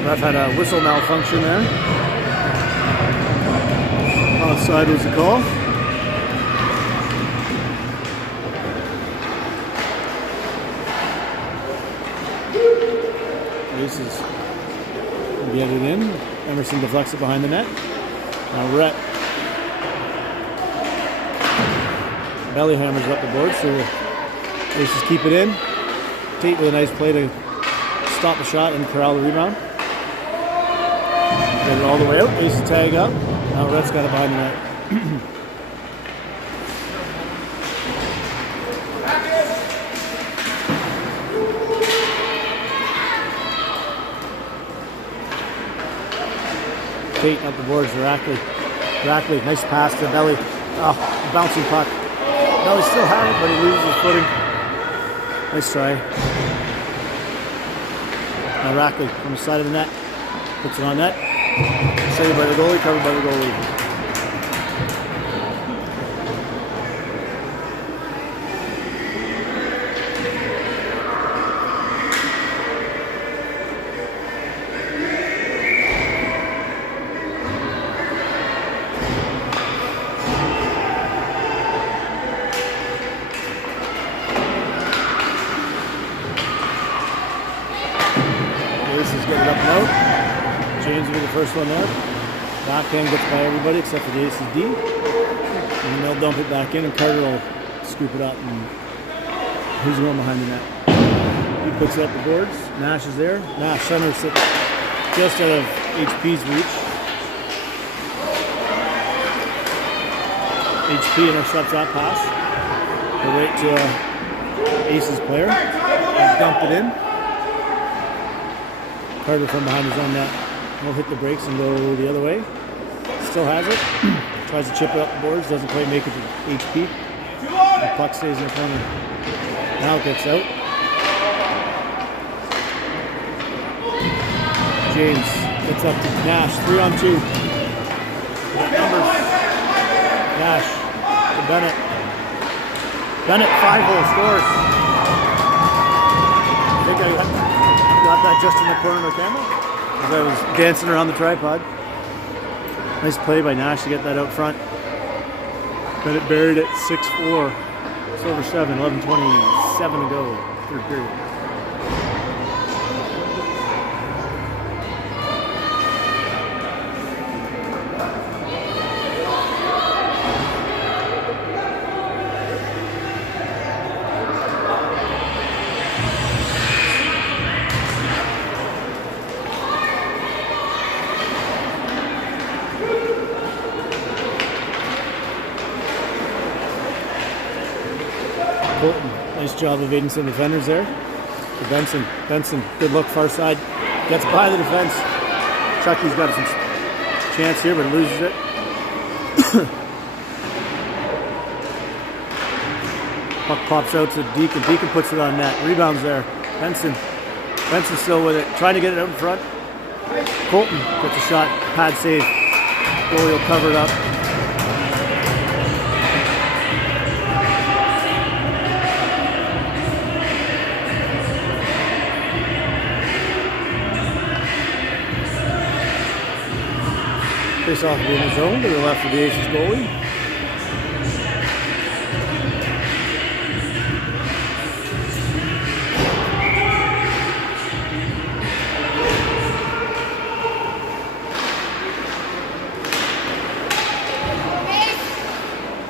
Ref had a whistle malfunction there. Offside was the call. Ace is get it in. Emerson deflects it behind the net. Now Rhett belly hammers up the board, so Aces keep it in. Tate with a nice play to stop the shot and corral the rebound. Get it all the way out. Aces tag up. Now Rhett's got it behind the net. Tate up the boards. Rackley, nice pass to Belly. Oh, bouncing puck. Belly still has it, but he loses his footing. Nice try. Now Rackley from the side of the net. Puts it on net. Saved by the goalie, covered by the goalie. Aces get it up and out. James will be the first one there. Backhand gets by everybody except for the Aces D. And then they'll dump it back in and Carter will scoop it up. And who's going behind the net? He puts it up the boards. Nash is there. Nash center sits just out of HP's reach. HP intercepts that pass. They'll wait to Aces player and dump it in. Carter from behind his own net will hit the brakes and go the other way. Still has it. Tries to chip it up the boards. Doesn't quite make it to HP. The puck stays in the corner. Now it gets out. James gets up to Nash. 3-on-2. Numbers. Nash to Bennett. Bennett 5-hole scores. I think I got that just in the corner of the camera as I was dancing around the tripod. Nice play by Nash to get that out front. Bennett buried it 6-4. It's over 7, 11:27 to go, third period. Nice job of evading some defenders there. To Benson. Benson, good look far side. Gets by the defense. Chucky's got some chance here, but loses it. Puck pops out to Deacon. Deacon puts it on net. Rebounds there. Benson. Benson's still with it. Trying to get it out in front. Colton gets a shot. Pad save. Goalie will cover it up. Face off in the zone to the left of the Aces goalie.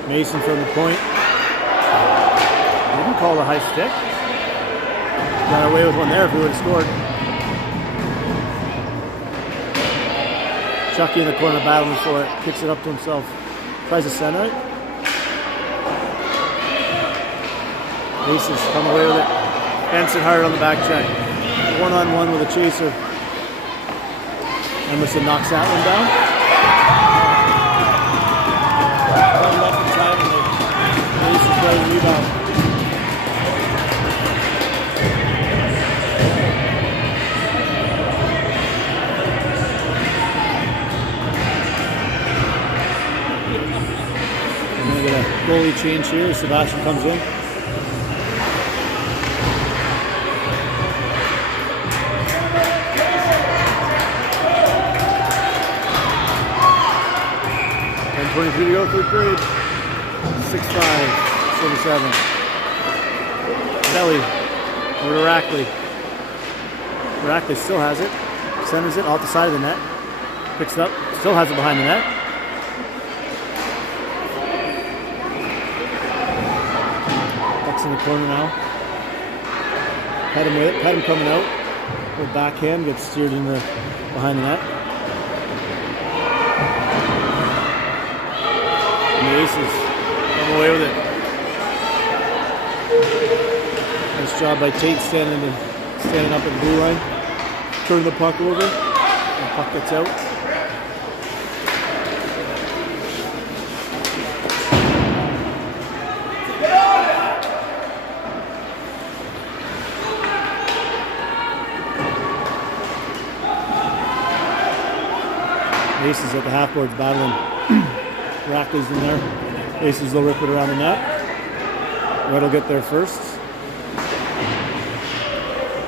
Mason from the point. Didn't call the high stick. Got away with one there if we would have scored. Chucky in the corner battling for it. Kicks it up to himself. Tries to center it. Aces come away with it. Benson hard on the back check. One-on-one with a chaser. Emerson knocks that one down. Left inside and the Aces go to rebound. And then we get a goalie change here. Sebastian comes in. And 23 to go, third period. 6-5, 7-7. Belly over to Rackley. Rackley still has it. Centers it off the side of the net. Picks it up. Still has it behind the net. In the corner now. Had him with it. Had him coming out. With backhand gets steered in the behind the net. And the Aces come away with it. Nice job by Tate standing up at the blue line. Turn the puck over. The puck gets out. Aces at the half boards battling. Rackley's in there. Aces will rip it around the net. Red will get there first.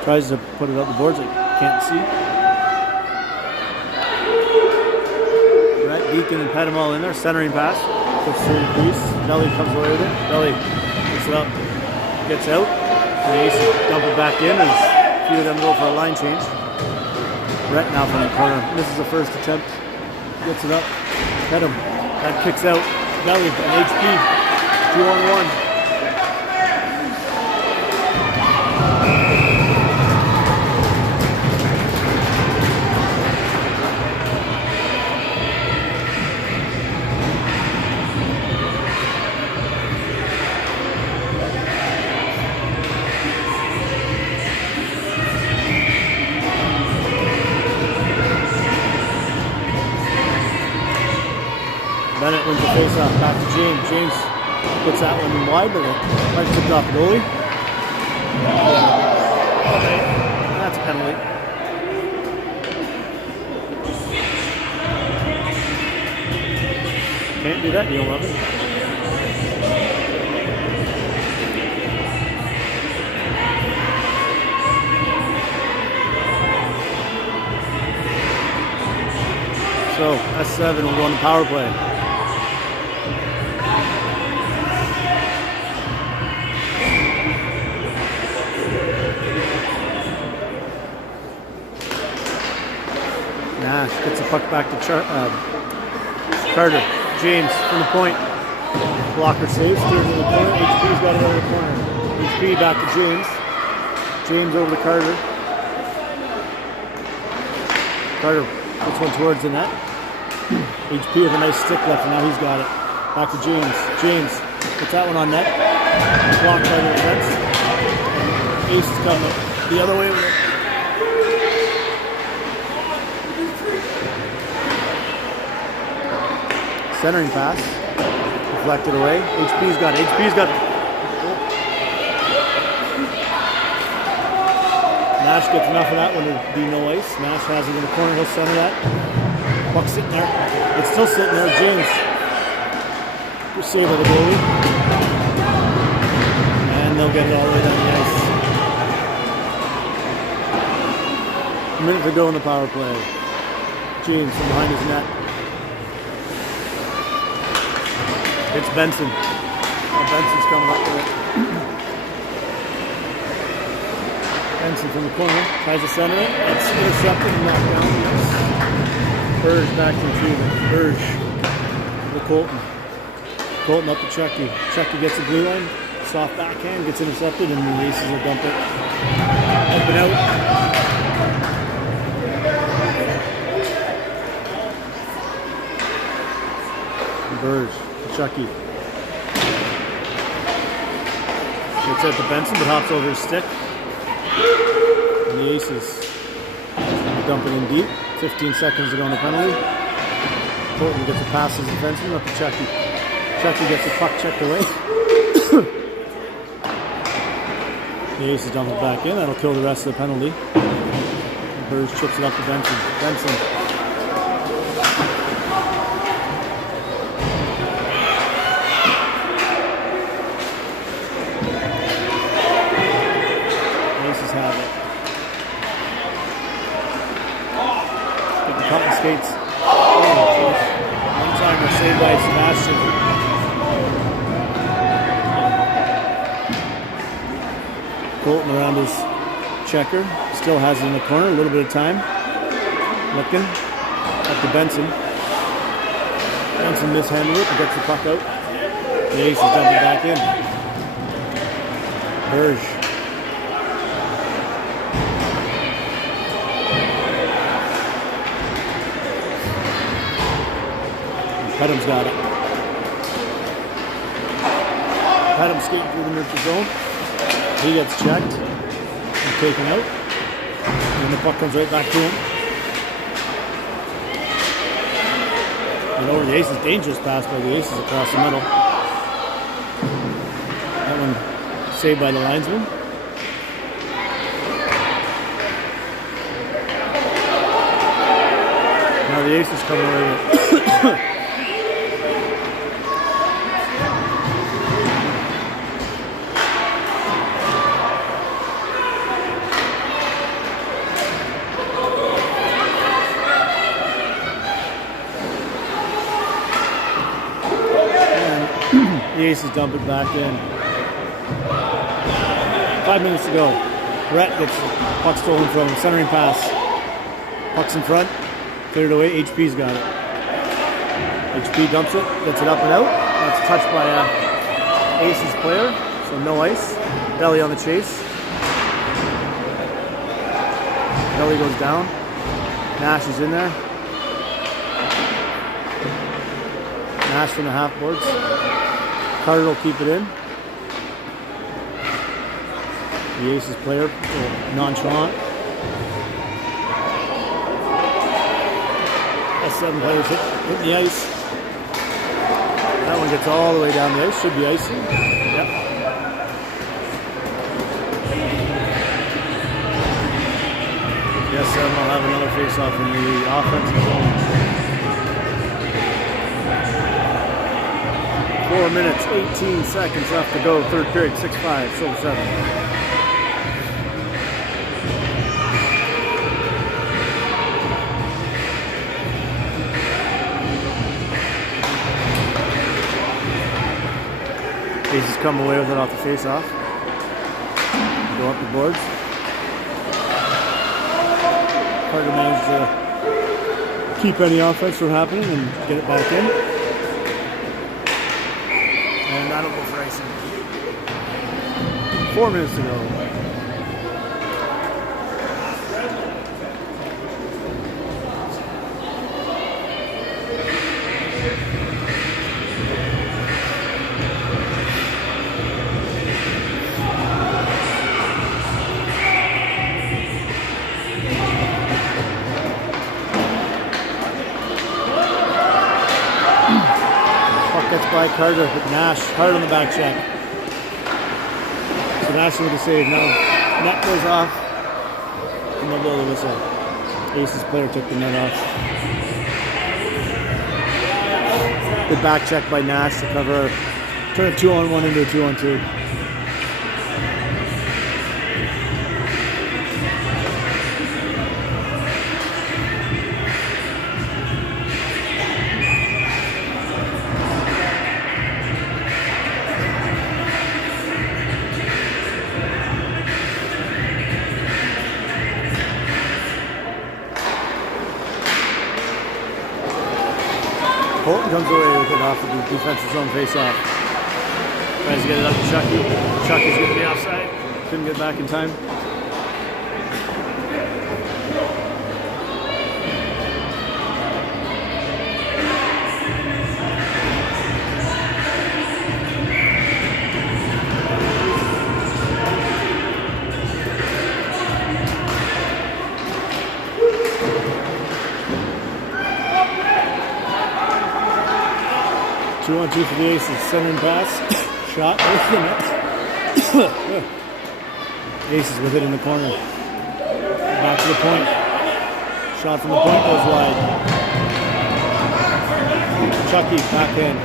Tries to put it up the boards. Can't see. Red, Deacon, and Pettimal in there. Centering pass. Puts through the crease. Belly comes away with it. Belly picks it up. Gets out. And the Aces dump it back in as a few of them go for a line change. Rhett now from the corner. This is the first attempt. Gets it up. Hit him. That kicks out. Belly and HP. 2-on-1. Bennett wins the face-off, back to James. James puts that one in wide, but it might tipped off the goalie. That's a penalty. Can't do that in the 11. So, S7 will go on the power play. Nash gets the puck back to Carter. James from the point. Blocker saves, steers in the corner. HP's got it over the corner. HP back to James. James over to Carter. Carter puts one towards the net. HP with a nice stick left, and now he's got it. Back to James. James puts that one on net. Blocked by the defense. And Ace is coming the other way with it. Centering pass, deflected away. HP's got it. HP's got it. Nash gets enough of that one to be no ice. Nash has it in the corner. He'll center that. Puck sitting there. It's still sitting there. James. Good save of the goalie. And they'll get it all the way down the ice. A minute to go in the power play. James from behind his net. It's Benson. Benson's coming up with it. Benson from the corner. Tries to center it. It's intercepted and knocked down. Burge back to retrieving. Burge to Colton. Colton up to Chucky. Chucky gets the blue line. Soft backhand. Gets intercepted and the Aces will dump it. Up and out. Burge. Chucky. Gets Gets out to Benson, but hops over his stick. And the Aces dump it in deep. 15 seconds to go on the penalty. Colton gets a pass as a defenseman up to Chucky. Chucky gets the puck checked away. The Aces dump it back in. That'll kill the rest of the penalty. Burge chips it up to Benson. Benson. Aces have it. Get the cotton skates. One timer saved by Sebastian. Colton around his checker. Still has it in the corner. A little bit of time. Looking. Up to Benson. Benson mishandled it and gets the puck out. The Aces dump it back in. Burge. Pedham's got it. Pedham skating through the neutral zone. He gets checked and taken out. And the puck comes right back to him. And over the Aces, dangerous pass by the Aces across the middle. That one saved by the linesman. Now the Aces coming away with the Aces dump it back in. 5 minutes to go. Brett gets the puck stolen from him. Centering pass. Puck's in front. Cleared away. HP's got it. HP dumps it. Gets it up and out. That's touched by a Aces player. So no ice. Belly on the chase. Belly goes down. Nash is in there. Nash from the half boards. Carter will keep it in. The Aces player, nonchalant. S7 players hit the ice. That one gets all the way down the ice. Should be icy. Yep. The S7 will have another face-off in the offensive zone. 4 minutes, 18 seconds left to go. Third period, 6-5, still 7. Aces come away with it off the face-off. Go up the boards. Carter managed to keep any offense from happening and get it back in. And that'll go for icing. 4 minutes to go. Gets by Carter, but Nash hard on the back check. So Nash with the save. Now net goes off, and they'll blow the whistle. Aces player took the net off. Good back check by Nash to cover, turn a 2-on-1 into a 2-on-2. Colton comes away with it off of the defensive zone face-off. Tries to get it up to Chucky. Chucky's going to be offside. Couldn't get back in time. 2-on-2 for the Aces. Center and pass. Shot. Aces with it in the corner. Back to the point. Shot from the point goes wide. Chucky, backhand.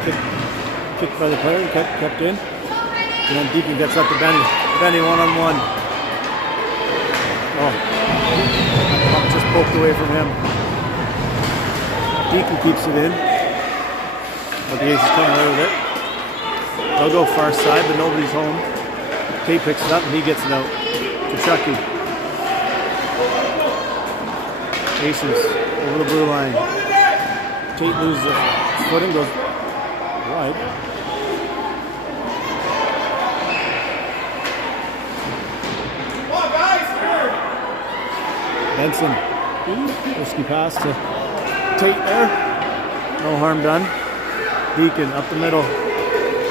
Kicked by the player. Kept in. And then Deacon gets up to Benny. Benny one-on-one. Oh. Puck just poked away from him. Deacon keeps it in. But the Aces coming away with it. They'll go far side, but nobody's home. Tate picks it up and he gets it out to Chucky. Aces over the blue line. Tate loses his footing, goes wide. Benson, risky pass to Tate there. No harm done. Deacon up the middle.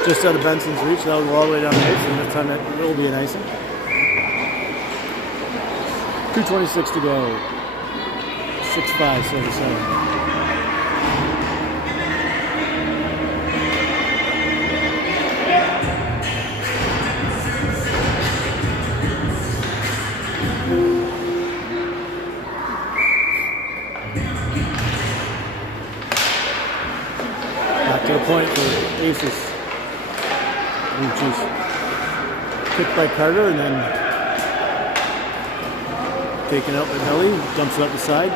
Just out of Benson's reach. That'll go all the way down the ice, and this time it will be an icing. 2:26 to go. 6-5, 7-7. Back to the point for Aces. Kicked by Carter and then taken out by Belly. Dumps it up the side.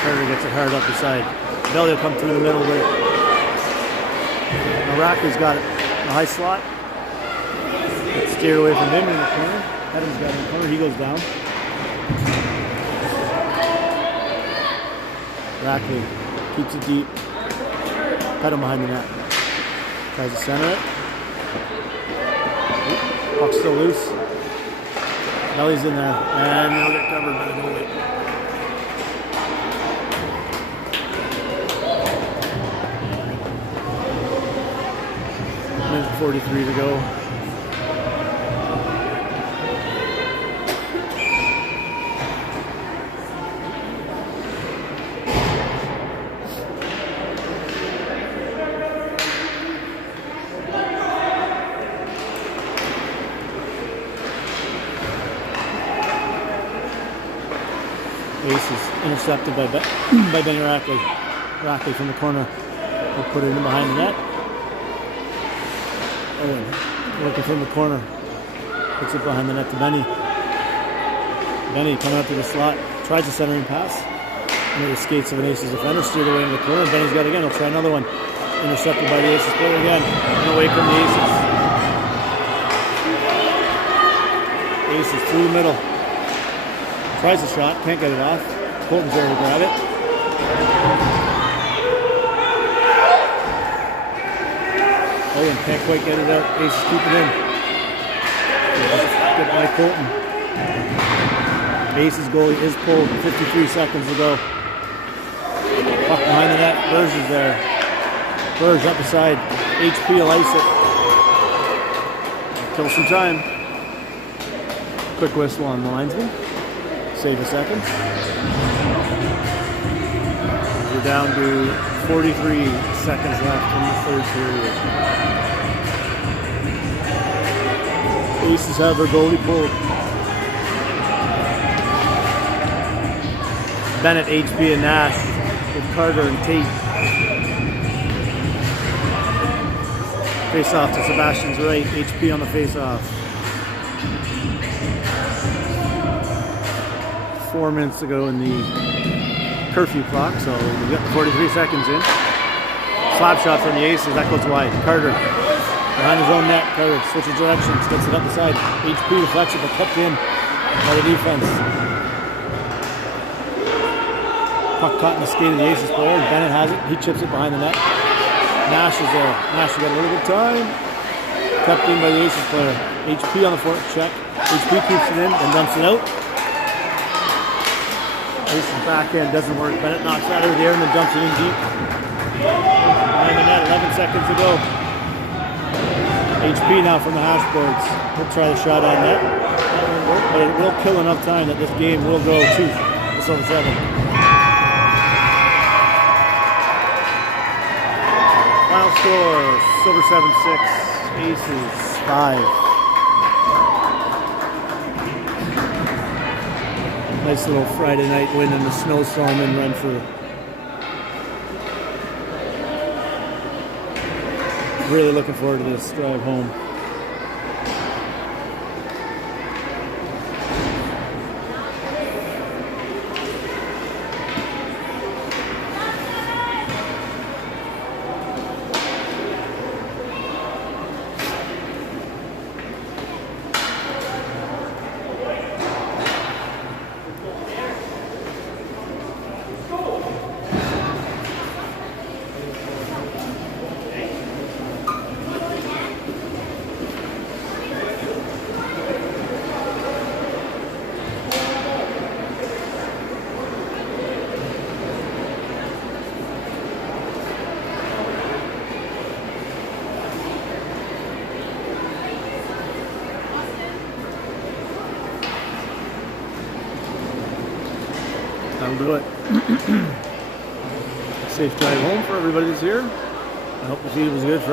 Carter gets it hard up the side. Belly will come through the middle with it. Rackley's got it. A high slot. It's steered away from him in the corner. Adams got it in the corner. He goes down. Rackley keeps it deep. Cut him behind the net. Tries to center it. Puck's still loose. Belly's in there. And they'll get covered by the goalie. Minute 43 to go. Aces intercepted by Benny Rackley. Rackley from the corner. He'll put it in behind the net. Owen working from the corner. Puts it behind the net to Benny. Benny coming up to the slot. Tries to center and pass. Under the skates of an Aces defender. Steered away in the corner. Benny's got it again. He'll try another one. Intercepted by the Aces player again. And away from the Aces. Aces through the middle. Tries a shot, can't get it off. Colton's there to grab it. Owen can't quite get it out. Aces keep it in. Good by Colton. Aces goalie is pulled. 53 seconds to go. Puck behind the net. Burge is there. Burge up the side. HP will ice it. Kill some time. Quick whistle on the linesman. Save a second. We're down to 43 seconds left in the third period. Aces have their goalie pulled. Bennett, HP, and Nash with Carter and Tate. Face off to Sebastian's right. HP on the face off. 4 minutes to go in the curfew clock, so we've got 43 seconds in. Slap shot from the Aces, that goes wide. Carter behind his own net. Carter switches directions, gets it up the side. HP deflects it, but kept in by the defense. Puck caught in the skate of the Aces player. Bennett has it. He chips it behind the net. Nash is there. Nash has got a little bit of time. Kept in by the Aces player. HP on the fourth check. HP keeps it in and dumps it out. Aces backhand doesn't work. Bennett knocks it out of the air and then dumps it in deep. Behind the net, 11 seconds to go. HP now from the hash boards. He'll try the shot on net. That won't work, but it will kill enough time that this game will go to the 7. Final score, Silver 7-6, Aces 5. Nice little Friday night win in the snowstorm in Renfrew. Really looking forward to this drive home. That'll do it. Safe drive home for everybody that's here. I hope the feed was good for